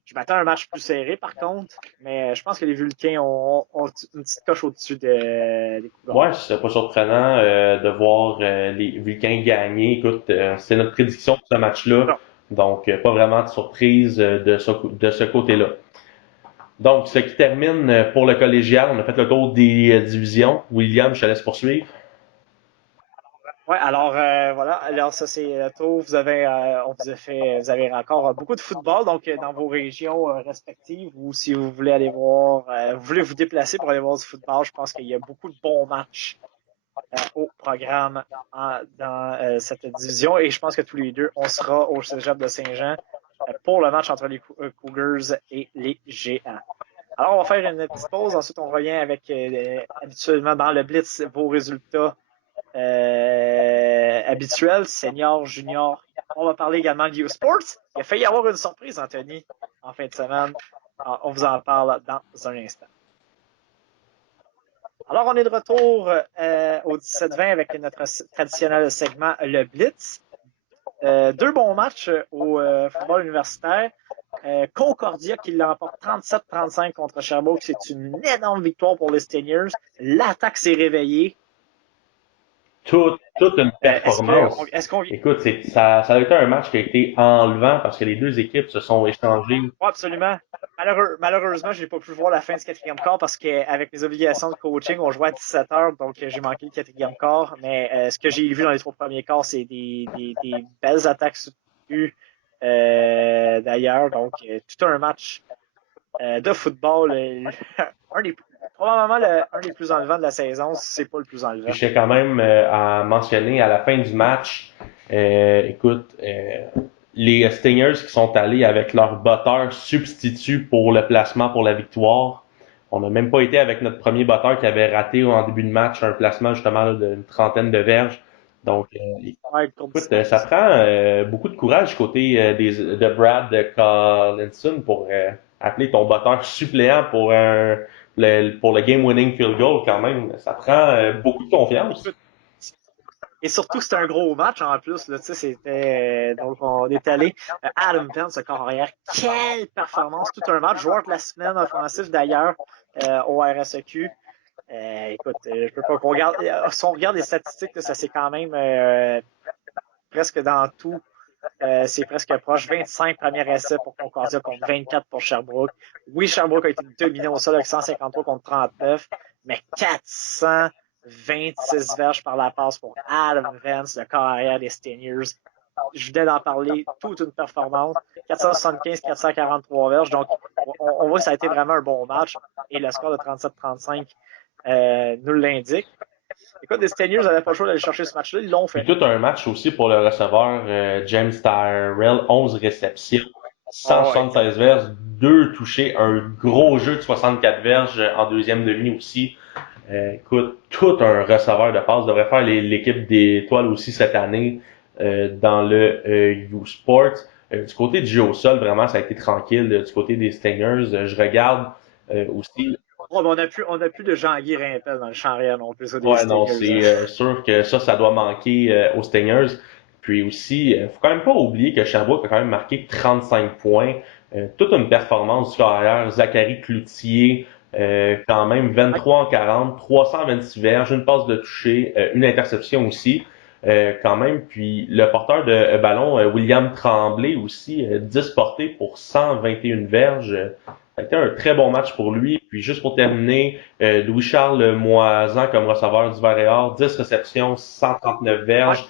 Je m'attends à un match plus serré, par contre, mais je pense que les Vulcains ont une petite coche au-dessus des ouais, Cougars. c'est pas surprenant de voir les Vulcains gagner. Écoute, c'est notre prédiction pour ce match-là. Non. Donc, pas vraiment de surprise de ce côté-là. Donc, ce qui termine pour le collégial, on a fait le tour des divisions. William, je te laisse poursuivre. Ouais, alors voilà, alors ça c'est le tour. On vous a fait, vous avez encore beaucoup de football, donc dans vos régions respectives, ou si vous voulez aller voir, vous voulez vous déplacer pour aller voir du football, je pense qu'il y a beaucoup de bons matchs au programme dans cette division. Et je pense que tous les deux, on sera au Cégep de Saint-Jean pour le match entre les Cougars et les Géants. Alors, on va faire une petite pause. Ensuite, on revient avec habituellement dans le Blitz vos résultats habituels, senior, junior. On va parler également de U-Sports. Il a failli y avoir une surprise, Anthony, en fin de semaine. Alors, on vous en parle dans un instant. Alors, on est de retour au 17-20 avec notre traditionnel segment Le Blitz. Deux bons matchs au football universitaire. Concordia qui l'emporte 37-35 contre Sherbrooke. C'est une énorme victoire pour les Stingers. L'attaque s'est réveillée. Toute une performance. Est-ce qu'on Écoute, ça a été un match qui a été enlevant parce que les deux équipes se sont échangées. Oui, absolument. Malheureusement, je n'ai pas pu voir la fin du quatrième quart parce qu'avec mes obligations de coaching, on jouait à 17h, donc j'ai manqué le quatrième quart. Mais ce que j'ai vu dans les trois premiers quarts, c'est des belles attaques soutenues d'ailleurs. Donc, tout un match de football. Probablement un des plus enlevants de la saison, si c'est pas le plus Puis enlevant. je tiens quand même à mentionner à la fin du match, écoute, les Stingers qui sont allés avec leur botteur substitut pour le placement pour la victoire. On n'a même pas été avec notre premier botteur qui avait raté en début de match un placement justement là, d'une trentaine de verges. Donc, Ouais, écoute, ça prend beaucoup de courage du côté de Brad Collinson pour appeler ton botteur suppléant pour le game-winning field goal quand même. Ça prend beaucoup de confiance. Et surtout, c'était un gros match en plus. Là, c'était donc on est allé. Adam Pence, ce carrière, quelle performance! Tout un match. Joueur de la semaine offensif d'ailleurs au RSEQ. Écoute, je peux pas qu'on regarde. Si on regarde les statistiques, là, ça c'est quand même presque dans tout. C'est presque proche. 25 premiers essais pour Concordia contre 24 pour Sherbrooke. Oui, Sherbrooke a été dominé au sol avec 153 contre 39, mais 426 verges par la passe pour Adam Vance, le carrière des Stingers. Je venais d'en parler, toute une performance. 475, 443 verges. Donc, on voit que ça a été vraiment un bon match. Et le score de 37-35 nous l'indique. Écoute, les Stingers n'avaient pas le choix d'aller chercher ce match-là. Ils l'ont Puis fait. tout un match aussi pour le receveur James Tyrell, 11 réceptions, Oh, ouais. 176 verges, 2 touchés, un gros jeu de 64 verges en deuxième demi aussi. Écoute, tout un receveur de passe devrait faire l'équipe des étoiles aussi cette année dans le U-Sports. Du côté du jeu au sol, vraiment, ça a été tranquille. Du côté des Stingers, je regarde aussi. Oh, mais on a plus de Jean-Guy Rimpel dans le champ arrière non plus, des Ouais, non, Stingers. c'est sûr que ça doit manquer aux Stingers. Puis aussi, faut quand même pas oublier que Sherbrooke a quand même marqué 35 points. Toute une performance carrière. Zachary Cloutier, quand même Ouais. 23 en 40, 326 verges, une passe de toucher, une interception aussi. Quand même. Puis le porteur de ballon, William Tremblay aussi, 10 portées pour 121 verges. Ça a été un très bon match pour lui. Puis juste pour terminer, Louis-Charles Moisan comme receveur du Var-et-Or, 10 réceptions, 139 Ouais, verges.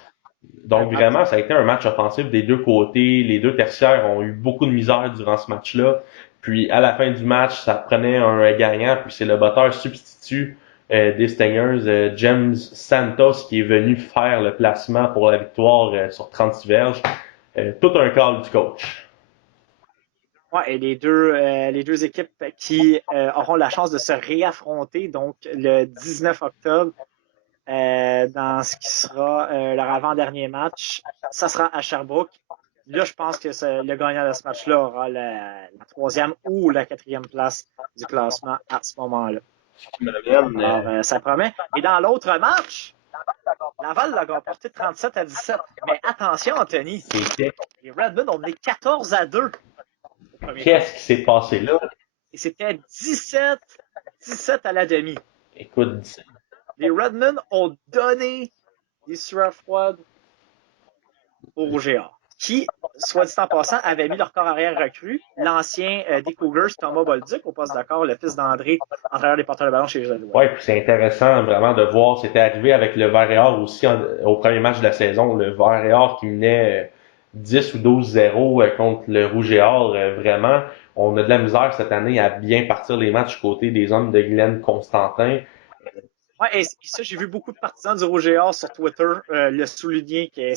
Donc exact. vraiment, ça a été un match offensif des deux côtés. Les deux tertiaires ont eu beaucoup de misère durant ce match-là. Puis à la fin du match, ça prenait un gagnant. Puis c'est le batteur substitut des Stingers, James Santos, qui est venu faire le placement pour la victoire sur 36 verges. Tout un call du coach. Ouais, et les deux équipes qui auront la chance de se réaffronter, donc le 19 octobre, dans ce qui sera leur avant-dernier match, ça sera à Sherbrooke. Là, je pense que le gagnant de ce match-là aura la troisième ou la quatrième place du classement à ce moment-là. Alors, ça promet. Et dans l'autre match, Laval l'a remporté 37-17. Mais attention, Anthony, les Redmen ont mené 14-2 au premier tour. Qu'est-ce qui s'est passé là? Et c'était 17 à la demi. Écoute, Les Redmen ont donné des sueurs froides au Rouge et Or, qui, soit dit en passant, avait mis leur corps arrière recru, l'ancien des Cougars, Thomas Bolduc, au poste d'accord, le fils d'André, entraîneur des porteurs de ballon chez les Alouettes. ouais, puis c'est intéressant vraiment de voir. C'était arrivé avec le Var-et-Or aussi au premier match de la saison. Le Var-et-Or qui menait 10 ou 12-0 contre le Rouge et Or. Vraiment, on a de la misère cette année à bien partir les matchs du côté des hommes de Glenn Constantin. Ouais, et ça, j'ai vu beaucoup de partisans du Rouge et Or sur Twitter le souligner que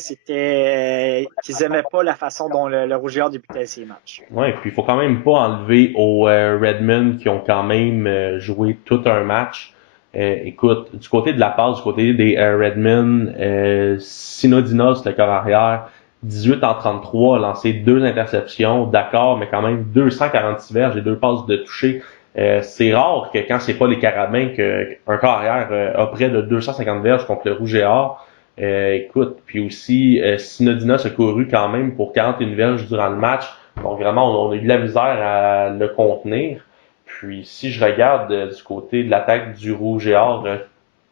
qu'ils aimaient pas la façon dont le Rouge et Or débutait ses matchs. Ouais, puis il faut quand même pas enlever aux Redmen qui ont quand même joué tout un match. Écoute, du côté de la passe, du côté des Redmen, Sinodinos, le corps arrière, 18 en 33, lancé deux interceptions, d'accord, mais quand même 246 verges et deux passes de toucher. C'est rare que quand c'est pas les Carabins qu'un corps arrière a près de 250 verges contre le Rouge et Or. Écoute, puis aussi Sinodinos a couru quand même pour 41 verges durant le match. Donc vraiment, on a eu de la misère à le contenir. Puis si je regarde du côté de l'attaque du Rouge et Or,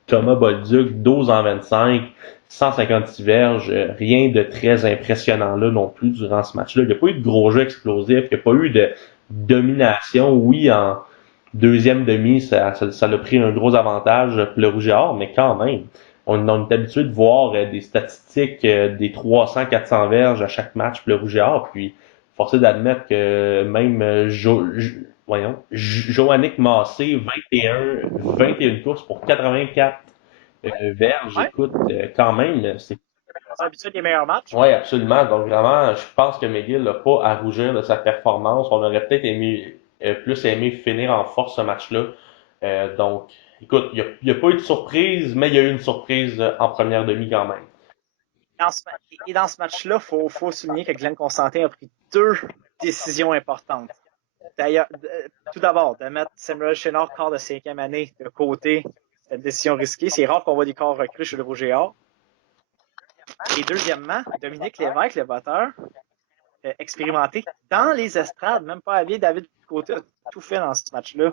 Thomas Bolduc, 12 en 25, 156 verges, rien de très impressionnant là non plus durant ce match-là. Il n'y a pas eu de gros jeux explosifs, il n'y a pas eu de domination. Oui, en deuxième demi, ça a pris un gros avantage pour le Rouge et Or, mais quand même, on est habitué de voir des statistiques des 300-400 verges à chaque match pour le Rouge et Or, puis forcé d'admettre que même Joannick Massé, 21 courses pour 84 verges, Ouais, écoute, quand même, c'est... c'est habitué des meilleurs matchs. Oui, absolument. Donc vraiment, je pense que McGill n'a pas à rougir de sa performance. On aurait peut-être plus aimé finir en force ce match-là. Donc, écoute, il y a pas eu de surprise, mais il y a eu une surprise en première demi quand même. Dans ce match-là, faut souligner que Glenn Constantin a pris deux décisions importantes. D'ailleurs, tout d'abord, de mettre Samuel Chénard, corps de cinquième année, de côté, cette décision risquée. C'est rare qu'on voit des corps recrues chez le Rouge et Or. Et deuxièmement, Dominique Lévesque, le batteur, expérimenté dans les estrades, même pas habillé, David Côté a tout fait dans ce match-là.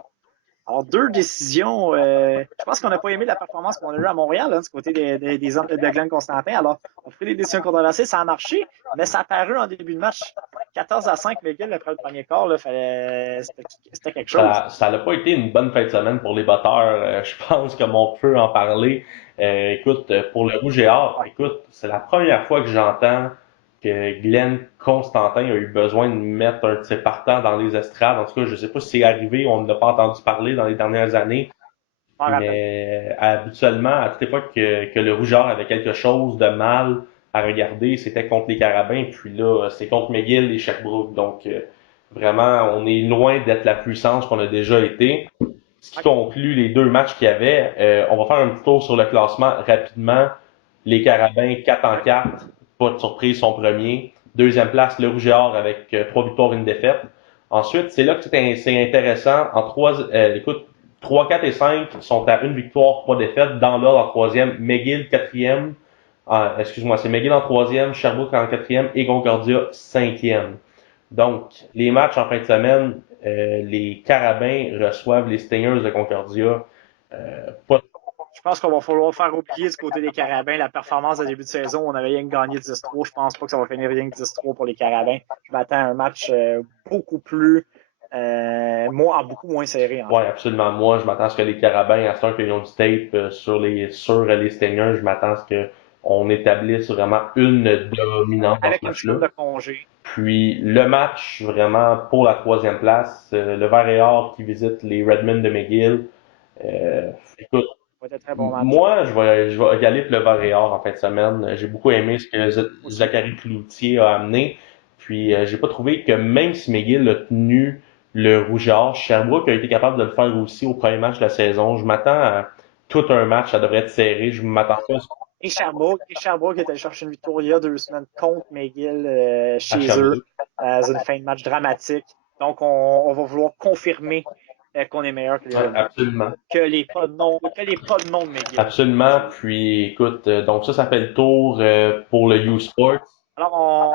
Alors, deux décisions. Je pense qu'on n'a pas aimé la performance qu'on a eue à Montréal, hein, du côté des hommes de Glenn Constantin. Alors, on a pris des décisions controversées, ça a marché, mais ça a paru en début de match. 14-5, McGill, après le premier quart, là, c'était quelque chose. Ça n'a pas été une bonne fin de semaine pour les batteurs. Je pense comme on peut en parler. Écoute, pour le Rouge et Or, écoute, c'est la première fois que j'entends que Glenn Constantin a eu besoin de mettre un de ses partants dans les estrades. En tout cas, je sais pas si c'est arrivé, on ne l'a pas entendu parler dans les dernières années. Mais habituellement, à toute fois que le Rouge et Or avait quelque chose de mal à regarder, c'était contre les Carabins. Puis là, c'est contre McGill et Sherbrooke. Donc, vraiment, on est loin d'être la puissance qu'on a déjà été. Ce qui conclut les deux matchs qu'il y avait. On va faire un petit tour sur le classement rapidement. Les Carabins, 4 en 4. Pas de surprise, sont premiers. Deuxième place, le Rouge et Or avec 3 victoires et une défaite. Ensuite, c'est là que c'est intéressant. Écoute, 3, 4 et 5 sont à une victoire, 3 défaites. Dans l'ordre, en troisième, McGill, quatrième. Excuse-moi, c'est McGill en troisième, Sherbrooke en quatrième et Concordia cinquième. Donc, les matchs en fin de semaine, les Carabins reçoivent les Stingers de Concordia. Pas Je pense qu'on va falloir faire oublier du côté des Carabins la performance de début de saison. On avait rien que gagné 10-3. Je pense pas que ça va finir rien que 10-3 pour les Carabins. Je m'attends à un match beaucoup plus, beaucoup moins serré, en Ouais, fait. absolument. Moi, je m'attends à ce que les Carabins, à ce temps qu'ils ont du tape sur les Stingers, je m'attends à ce qu'on établisse vraiment une dominance dans ce Avec une match-là. semaine de congé. Puis le match vraiment pour la troisième place, le Vert et Or qui visite les Redmen de McGill. Écoute, Ça va être un très bon match. moi je vais y aller pour le Vert et Or en fin de semaine. J'ai beaucoup aimé ce que Aussi. Zachary Cloutier a amené. Puis j'ai pas trouvé que même si McGill a tenu le rouge et or, Sherbrooke a été capable de le faire aussi au premier match de la saison. Je m'attends à tout un match, ça devrait être serré. Je m'attends pas Et Sherbrooke est allé chercher une victoire il y a 2 semaines contre McGill à chez eux, Sherbrooke. dans une fin de match dramatique. Donc, on va vouloir confirmer qu'on est meilleur que les Ouais, Redmen. absolument. Que les pas de nom de McGill. Absolument. Puis écoute, donc ça fait le tour pour le U-Sport. Alors,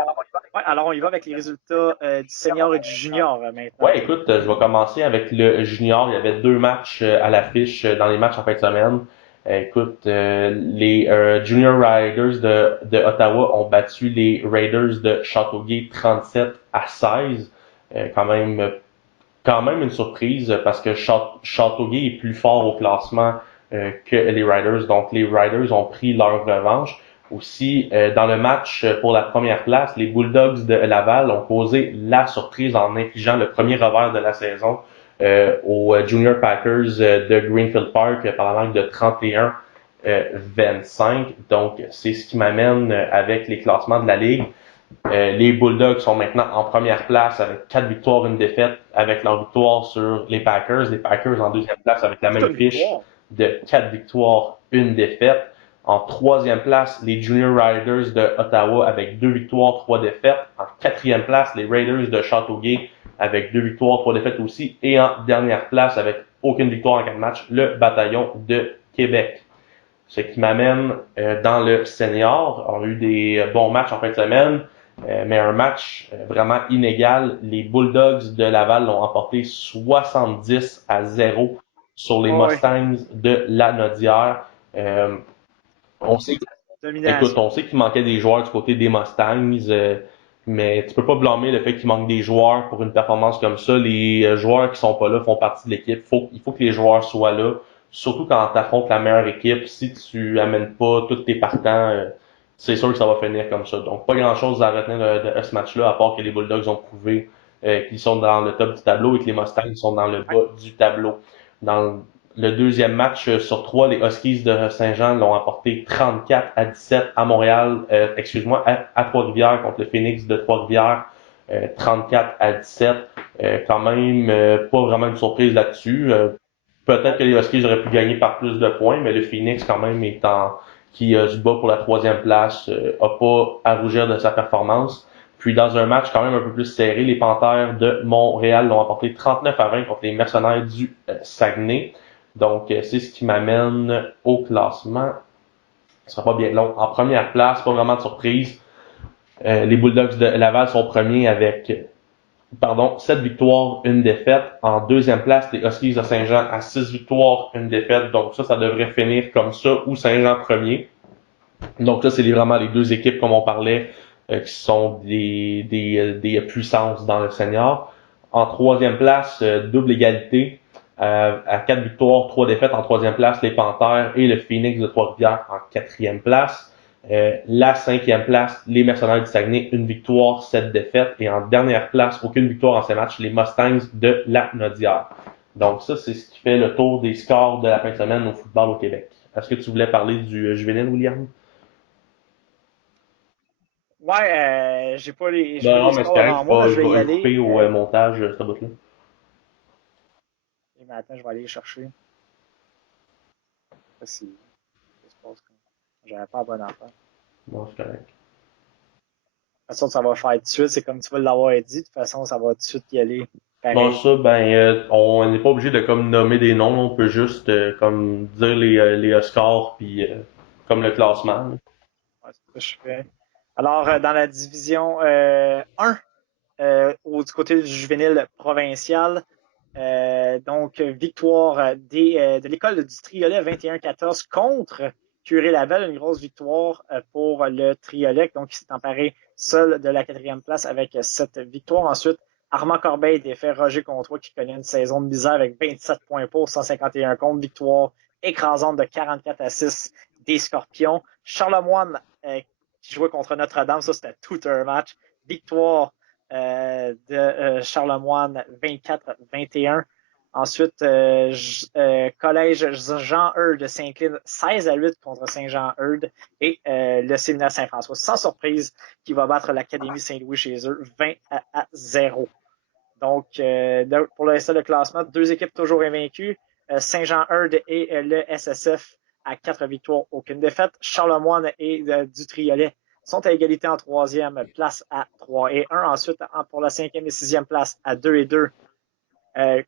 on y va avec les résultats du senior et du junior maintenant, Ouais, Anthony. écoute, je vais commencer avec le junior. Il y avait deux matchs à l'affiche dans les matchs en fin de semaine. Écoute, les Junior Riders de Ottawa ont battu les Raiders de Châteauguay 37-16. Quand même une surprise parce que Châteauguay est plus fort au classement que les Riders. Donc les Riders ont pris leur revanche. Aussi, dans le match pour la première place, les Bulldogs de Laval ont causé la surprise en infligeant le premier revers de la saison aux Junior Packers de Greenfield Park par la marque de 31-25. Donc, c'est ce qui m'amène avec les classements de la Ligue. Les Bulldogs sont maintenant en première place avec 4 victoires, une défaite avec leur victoire sur les Packers. Les Packers en deuxième place avec la même Une fiche victoire. de 4 victoires, une défaite. En troisième place, les Junior Riders de Ottawa avec 2 victoires, 3 défaites. En quatrième place, les Raiders de Châteauguay avec 2 victoires, 3 défaites aussi. Et en dernière place, avec aucune victoire en 4 matchs, le Bataillon de Québec. Ce qui m'amène dans le senior. On a eu des bons matchs en fin de semaine, mais un match vraiment inégal. Les Bulldogs de Laval l'ont emporté 70-0 sur les Oh, oui. Mustangs de la Nodière. Euh, on sait, écoute, Domination. on sait qu'il manquait des joueurs du côté des Mustangs, mais tu peux pas blâmer le fait qu'il manque des joueurs pour une performance comme ça. Les joueurs qui sont pas là font partie de l'équipe. Il faut que les joueurs soient là, surtout quand tu affrontes la meilleure équipe. Si tu amènes pas tous tes partants, c'est sûr que ça va finir comme ça. Donc, pas grand-chose à retenir de ce match-là, à part que les Bulldogs ont prouvé qu'ils sont dans le top du tableau et que les Mustangs sont dans le Ouais. bas du tableau. Dans le deuxième match sur trois, les Huskies de Saint-Jean l'ont emporté 34-17 à Montréal, à Trois-Rivières contre le Phoenix de Trois-Rivières, 34-17. Quand même, pas vraiment une surprise là-dessus. Peut-être que les Huskies auraient pu gagner par plus de points, mais le Phoenix quand même qui se bat pour la troisième place, a pas à rougir de sa performance. Puis dans un match quand même un peu plus serré, les Panthères de Montréal l'ont emporté 39-20 contre les Mercenaires du Saguenay. Donc, c'est ce qui m'amène au classement. Ce sera pas bien long. En première place, pas vraiment de surprise. Les Bulldogs de Laval sont premiers avec 7 victoires, une défaite. En deuxième place, les Huskies de Saint-Jean à 6 victoires, une défaite. Donc ça devrait finir comme ça, ou Saint-Jean premier. Donc là, c'est vraiment les deux équipes, comme on parlait, qui sont des puissances dans le senior. En troisième place, double égalité. À 4 victoires, 3 défaites en troisième place, les Panthères et le Phoenix de Trois-Rivières en quatrième place. La cinquième place, les Mercenaires du Saguenay, une victoire, 7 défaites. Et en dernière place, aucune victoire en ces matchs, les Mustangs de la Nodière. Donc ça, c'est ce qui fait le tour des scores de la fin de semaine au football au Québec. Est-ce que tu voulais parler du juvénile, William? Ouais, j'ai pas Non, les mais c'est scores correct, devant moi. Je je vais y vais le aller. couper au montage, ce bout-là. Mais attends, je vais aller les chercher. Ça, ça se passe comme. J'avais pas la bonne affaire. Non, c'est correct. De toute façon, ça va faire tout de suite. C'est comme tu vas l'avoir dit. De toute façon, ça va tout de suite y aller. Non, pareil. ça, on n'est pas obligé de comme nommer des noms, on peut juste comme dire les scores puis comme le classement. Là. Ouais, c'est ça que je fais. Alors, dans la division 1, du côté du juvénile provincial, donc victoire de l'école du Triolet 21-14 contre Curé-Laval, une grosse victoire pour le Triolet, donc il s'est emparé seul de la quatrième place avec cette victoire. Ensuite, Armand Corbeil défait Roger Comtois qui connaît une saison de misère avec 27 points pour 151 contre, victoire écrasante de 44-6 des Scorpions. Charlemagne qui jouait contre Notre-Dame, ça c'était tout un match. Victoire de Charlemagne 24-21. Ensuite, collège Jean-Eudes de Saint-Cline 16-8 contre Saint-Jean-Eudes et le séminaire Saint-François, sans surprise, qui va battre l'Académie Saint-Louis chez eux 20-0. Donc, pour le restant de classement, deux équipes toujours invaincues, Saint-Jean-Eudes et le SSF à 4 victoires, aucune défaite. Charlemagne et du Triolet sont à égalité en troisième place à 3-1. Ensuite, pour la cinquième et sixième place à 2-2,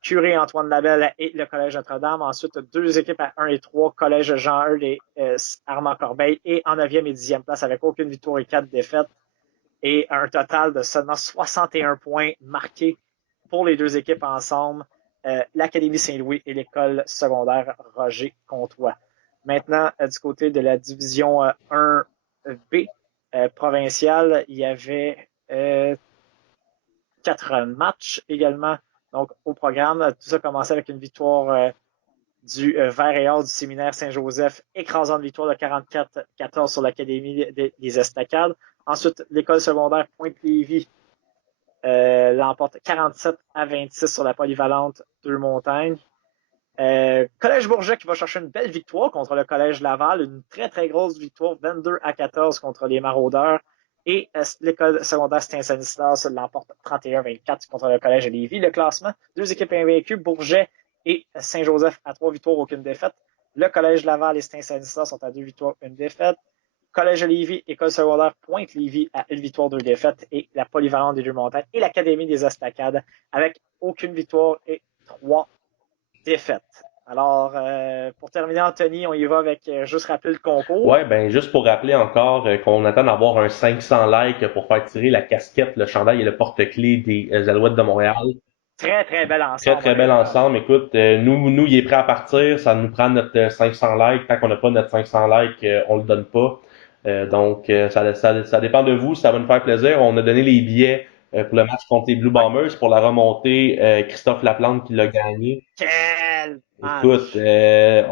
Curé Antoine Labelle et le Collège Notre-Dame. Ensuite, deux équipes à 1-3, Collège Jean-Eudes et Armand Corbeil. Et en neuvième et dixième place avec aucune victoire et 4 défaites. Et un total de seulement 61 points marqués pour les deux équipes ensemble, l'Académie Saint-Louis et l'école secondaire Roger Comtois. Maintenant, du côté de la division 1B provinciale, il y avait 4 matchs également donc au programme. Tout ça commençait avec une victoire du Vert et Or du séminaire Saint-Joseph, écrasante victoire de 44-14 sur l'Académie des Estacades. Ensuite, l'école secondaire Pointe-Lévis l'emporte 47-26 sur la polyvalente Deux-Montagnes. Collège Bourget qui va chercher une belle victoire contre le Collège Laval, une très très grosse victoire, 22-14 contre les Maraudeurs. Et l'école secondaire Saint-Sanislas l'emporte 31-24 contre le Collège de Lévis. Le classement, deux équipes invaincues, Bourget et Saint-Joseph à 3 victoires, aucune défaite. Le Collège Laval et Saint-Sanislas sont à 2 victoires, une défaite. Collège de Lévis, école secondaire Pointe-Lévis à 1 victoire, 2 défaites. Et la polyvalente des Deux-Montagnes et l'Académie des Estacades avec aucune victoire et 3 défaites. Alors, pour terminer, Anthony, on y va avec juste rappeler le concours. Ouais, ben juste pour rappeler encore qu'on attend d'avoir un 500 likes pour faire tirer la casquette, le chandail et le porte-clés des Alouettes de Montréal. Très, très bel Très ensemble. très bel ensemble. Écoute, nous, il est prêt à partir. Ça nous prend notre 500 likes. Tant qu'on n'a pas notre 500 likes, on le donne pas. Ça dépend de vous. Ça va nous faire plaisir. On a donné les billets pour le match contre les Blue Bombers pour la remontée. Christophe Laplante qui l'a gagné. Quel Écoute, match!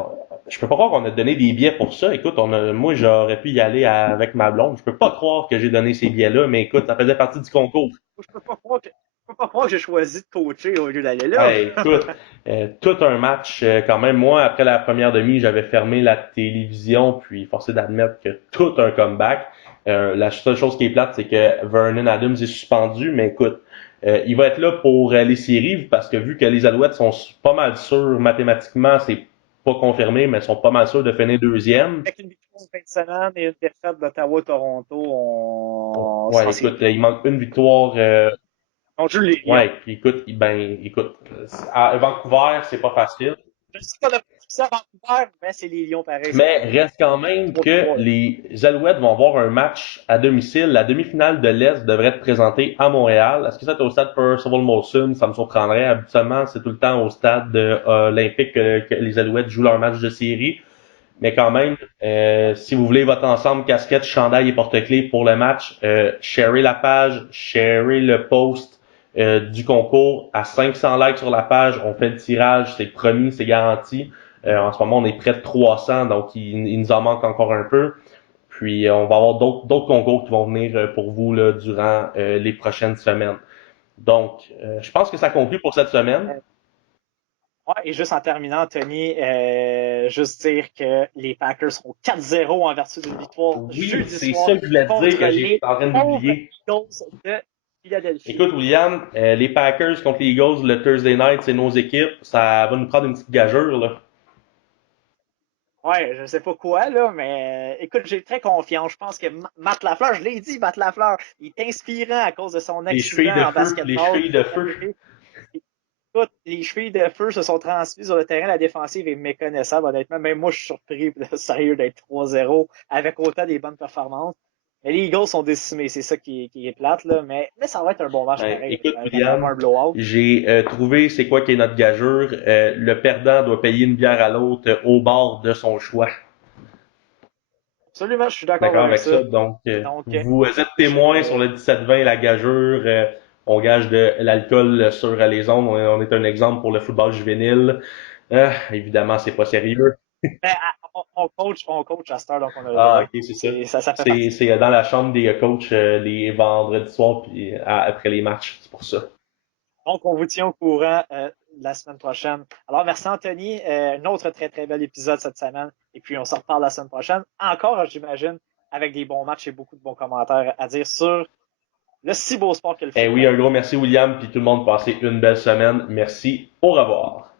je peux pas croire qu'on a donné des billets pour ça. Écoute, moi j'aurais pu y aller avec ma blonde. Je peux pas croire que j'ai donné ces billets-là, mais écoute, ça faisait partie du concours. Je peux pas croire que j'ai choisi de coacher au lieu d'aller là. Hey, écoute, tout un match quand même. Moi, après la première demi, j'avais fermé la télévision, puis forcé d'admettre que tout un comeback. La seule chose qui est plate, c'est que Vernon Adams est suspendu, mais écoute, il va être là pour les séries, parce que vu que les Alouettes sont pas mal sûrs mathématiquement, c'est pas confirmé, mais sont pas mal sûrs de finir deuxième. Avec une victoire en fin de semaine et une défaite d'Ottawa-Toronto, on sera Ouais, en écoute, série. il manque une victoire. On joue les Lions. Ouais, puis écoute, à Vancouver, c'est pas facile. Je sais qu'on a pas ça à Vancouver, mais c'est les Lions pareil cette Mais année. reste quand même que 3-3, là. les Alouettes vont avoir un match à domicile. La demi-finale de l'Est devrait être présentée à Montréal. Est-ce que c'est au stade Percival Molson? Ça me surprendrait. Habituellement, c'est tout le temps au stade olympique que les Alouettes jouent leur match de série. Mais quand même, si vous voulez votre ensemble, casquette, chandail et porte-clés pour le match, sharez la page, sharez le post du concours à 500 likes sur la page. On fait le tirage, c'est promis, c'est garanti. En ce moment, on est près de 300, donc il nous en manque encore un peu. Puis on va avoir d'autres concours qui vont venir pour vous là, durant les prochaines semaines. Donc, je pense que ça conclut pour cette semaine. Ouais, et juste en terminant, Tony, juste dire que les Packers seront 4-0 en vertu d'une victoire Oui, jeudi c'est soir ça que je voulais te dire contre que j'étais les en train pauvres d'oublier. Eagles de Philadelphie. Écoute, William, les Packers contre les Eagles le Thursday night, c'est nos équipes. Ça va nous prendre une petite gageure, là. Ouais, je sais pas quoi, là, mais écoute, j'ai très confiance. Je pense que Matt Lafleur, je l'ai dit, Matt Lafleur, il est inspirant à cause de son Les chevilles accident de en feu, les basketball. chevilles de feu. Écoute, les chevilles de feu se sont transmises sur le terrain. La défensive est méconnaissable, honnêtement. Même moi, je suis surpris, sérieux, d'être 3-0 avec autant des bonnes performances. Mais les Eagles sont décimés, c'est ça qui est plate, là. Mais ça va être un bon match pareil. Écoute, Ça sera pas un William, blowout. j'ai trouvé c'est quoi qui est notre gageure. Le perdant doit payer une bière à l'autre au bar de son choix. Absolument, je suis d'accord D'accord avec avec ça. ça. Donc, Donc, vous êtes témoins sur je, le 17-20, la gageure. On gage de l'alcool sur les ondes. On est un exemple pour le football juvénile. Évidemment, c'est pas sérieux. ben, on coach à cette heure, donc on a le Ah, droit. ok, c'est ça. Ça fait partie. C'est dans la chambre des coachs les vendredis soirs puis après les matchs. C'est pour ça. Donc, on vous tient au courant la semaine prochaine. Alors, merci Anthony. Un autre très, très bel épisode cette semaine. Et puis, on se reparle la semaine prochaine. Encore, j'imagine, avec des bons matchs et beaucoup de bons commentaires à dire sur le si beau sport que le Eh oui, un football. gros merci William, puis tout le monde passez une belle semaine. Merci. Au revoir.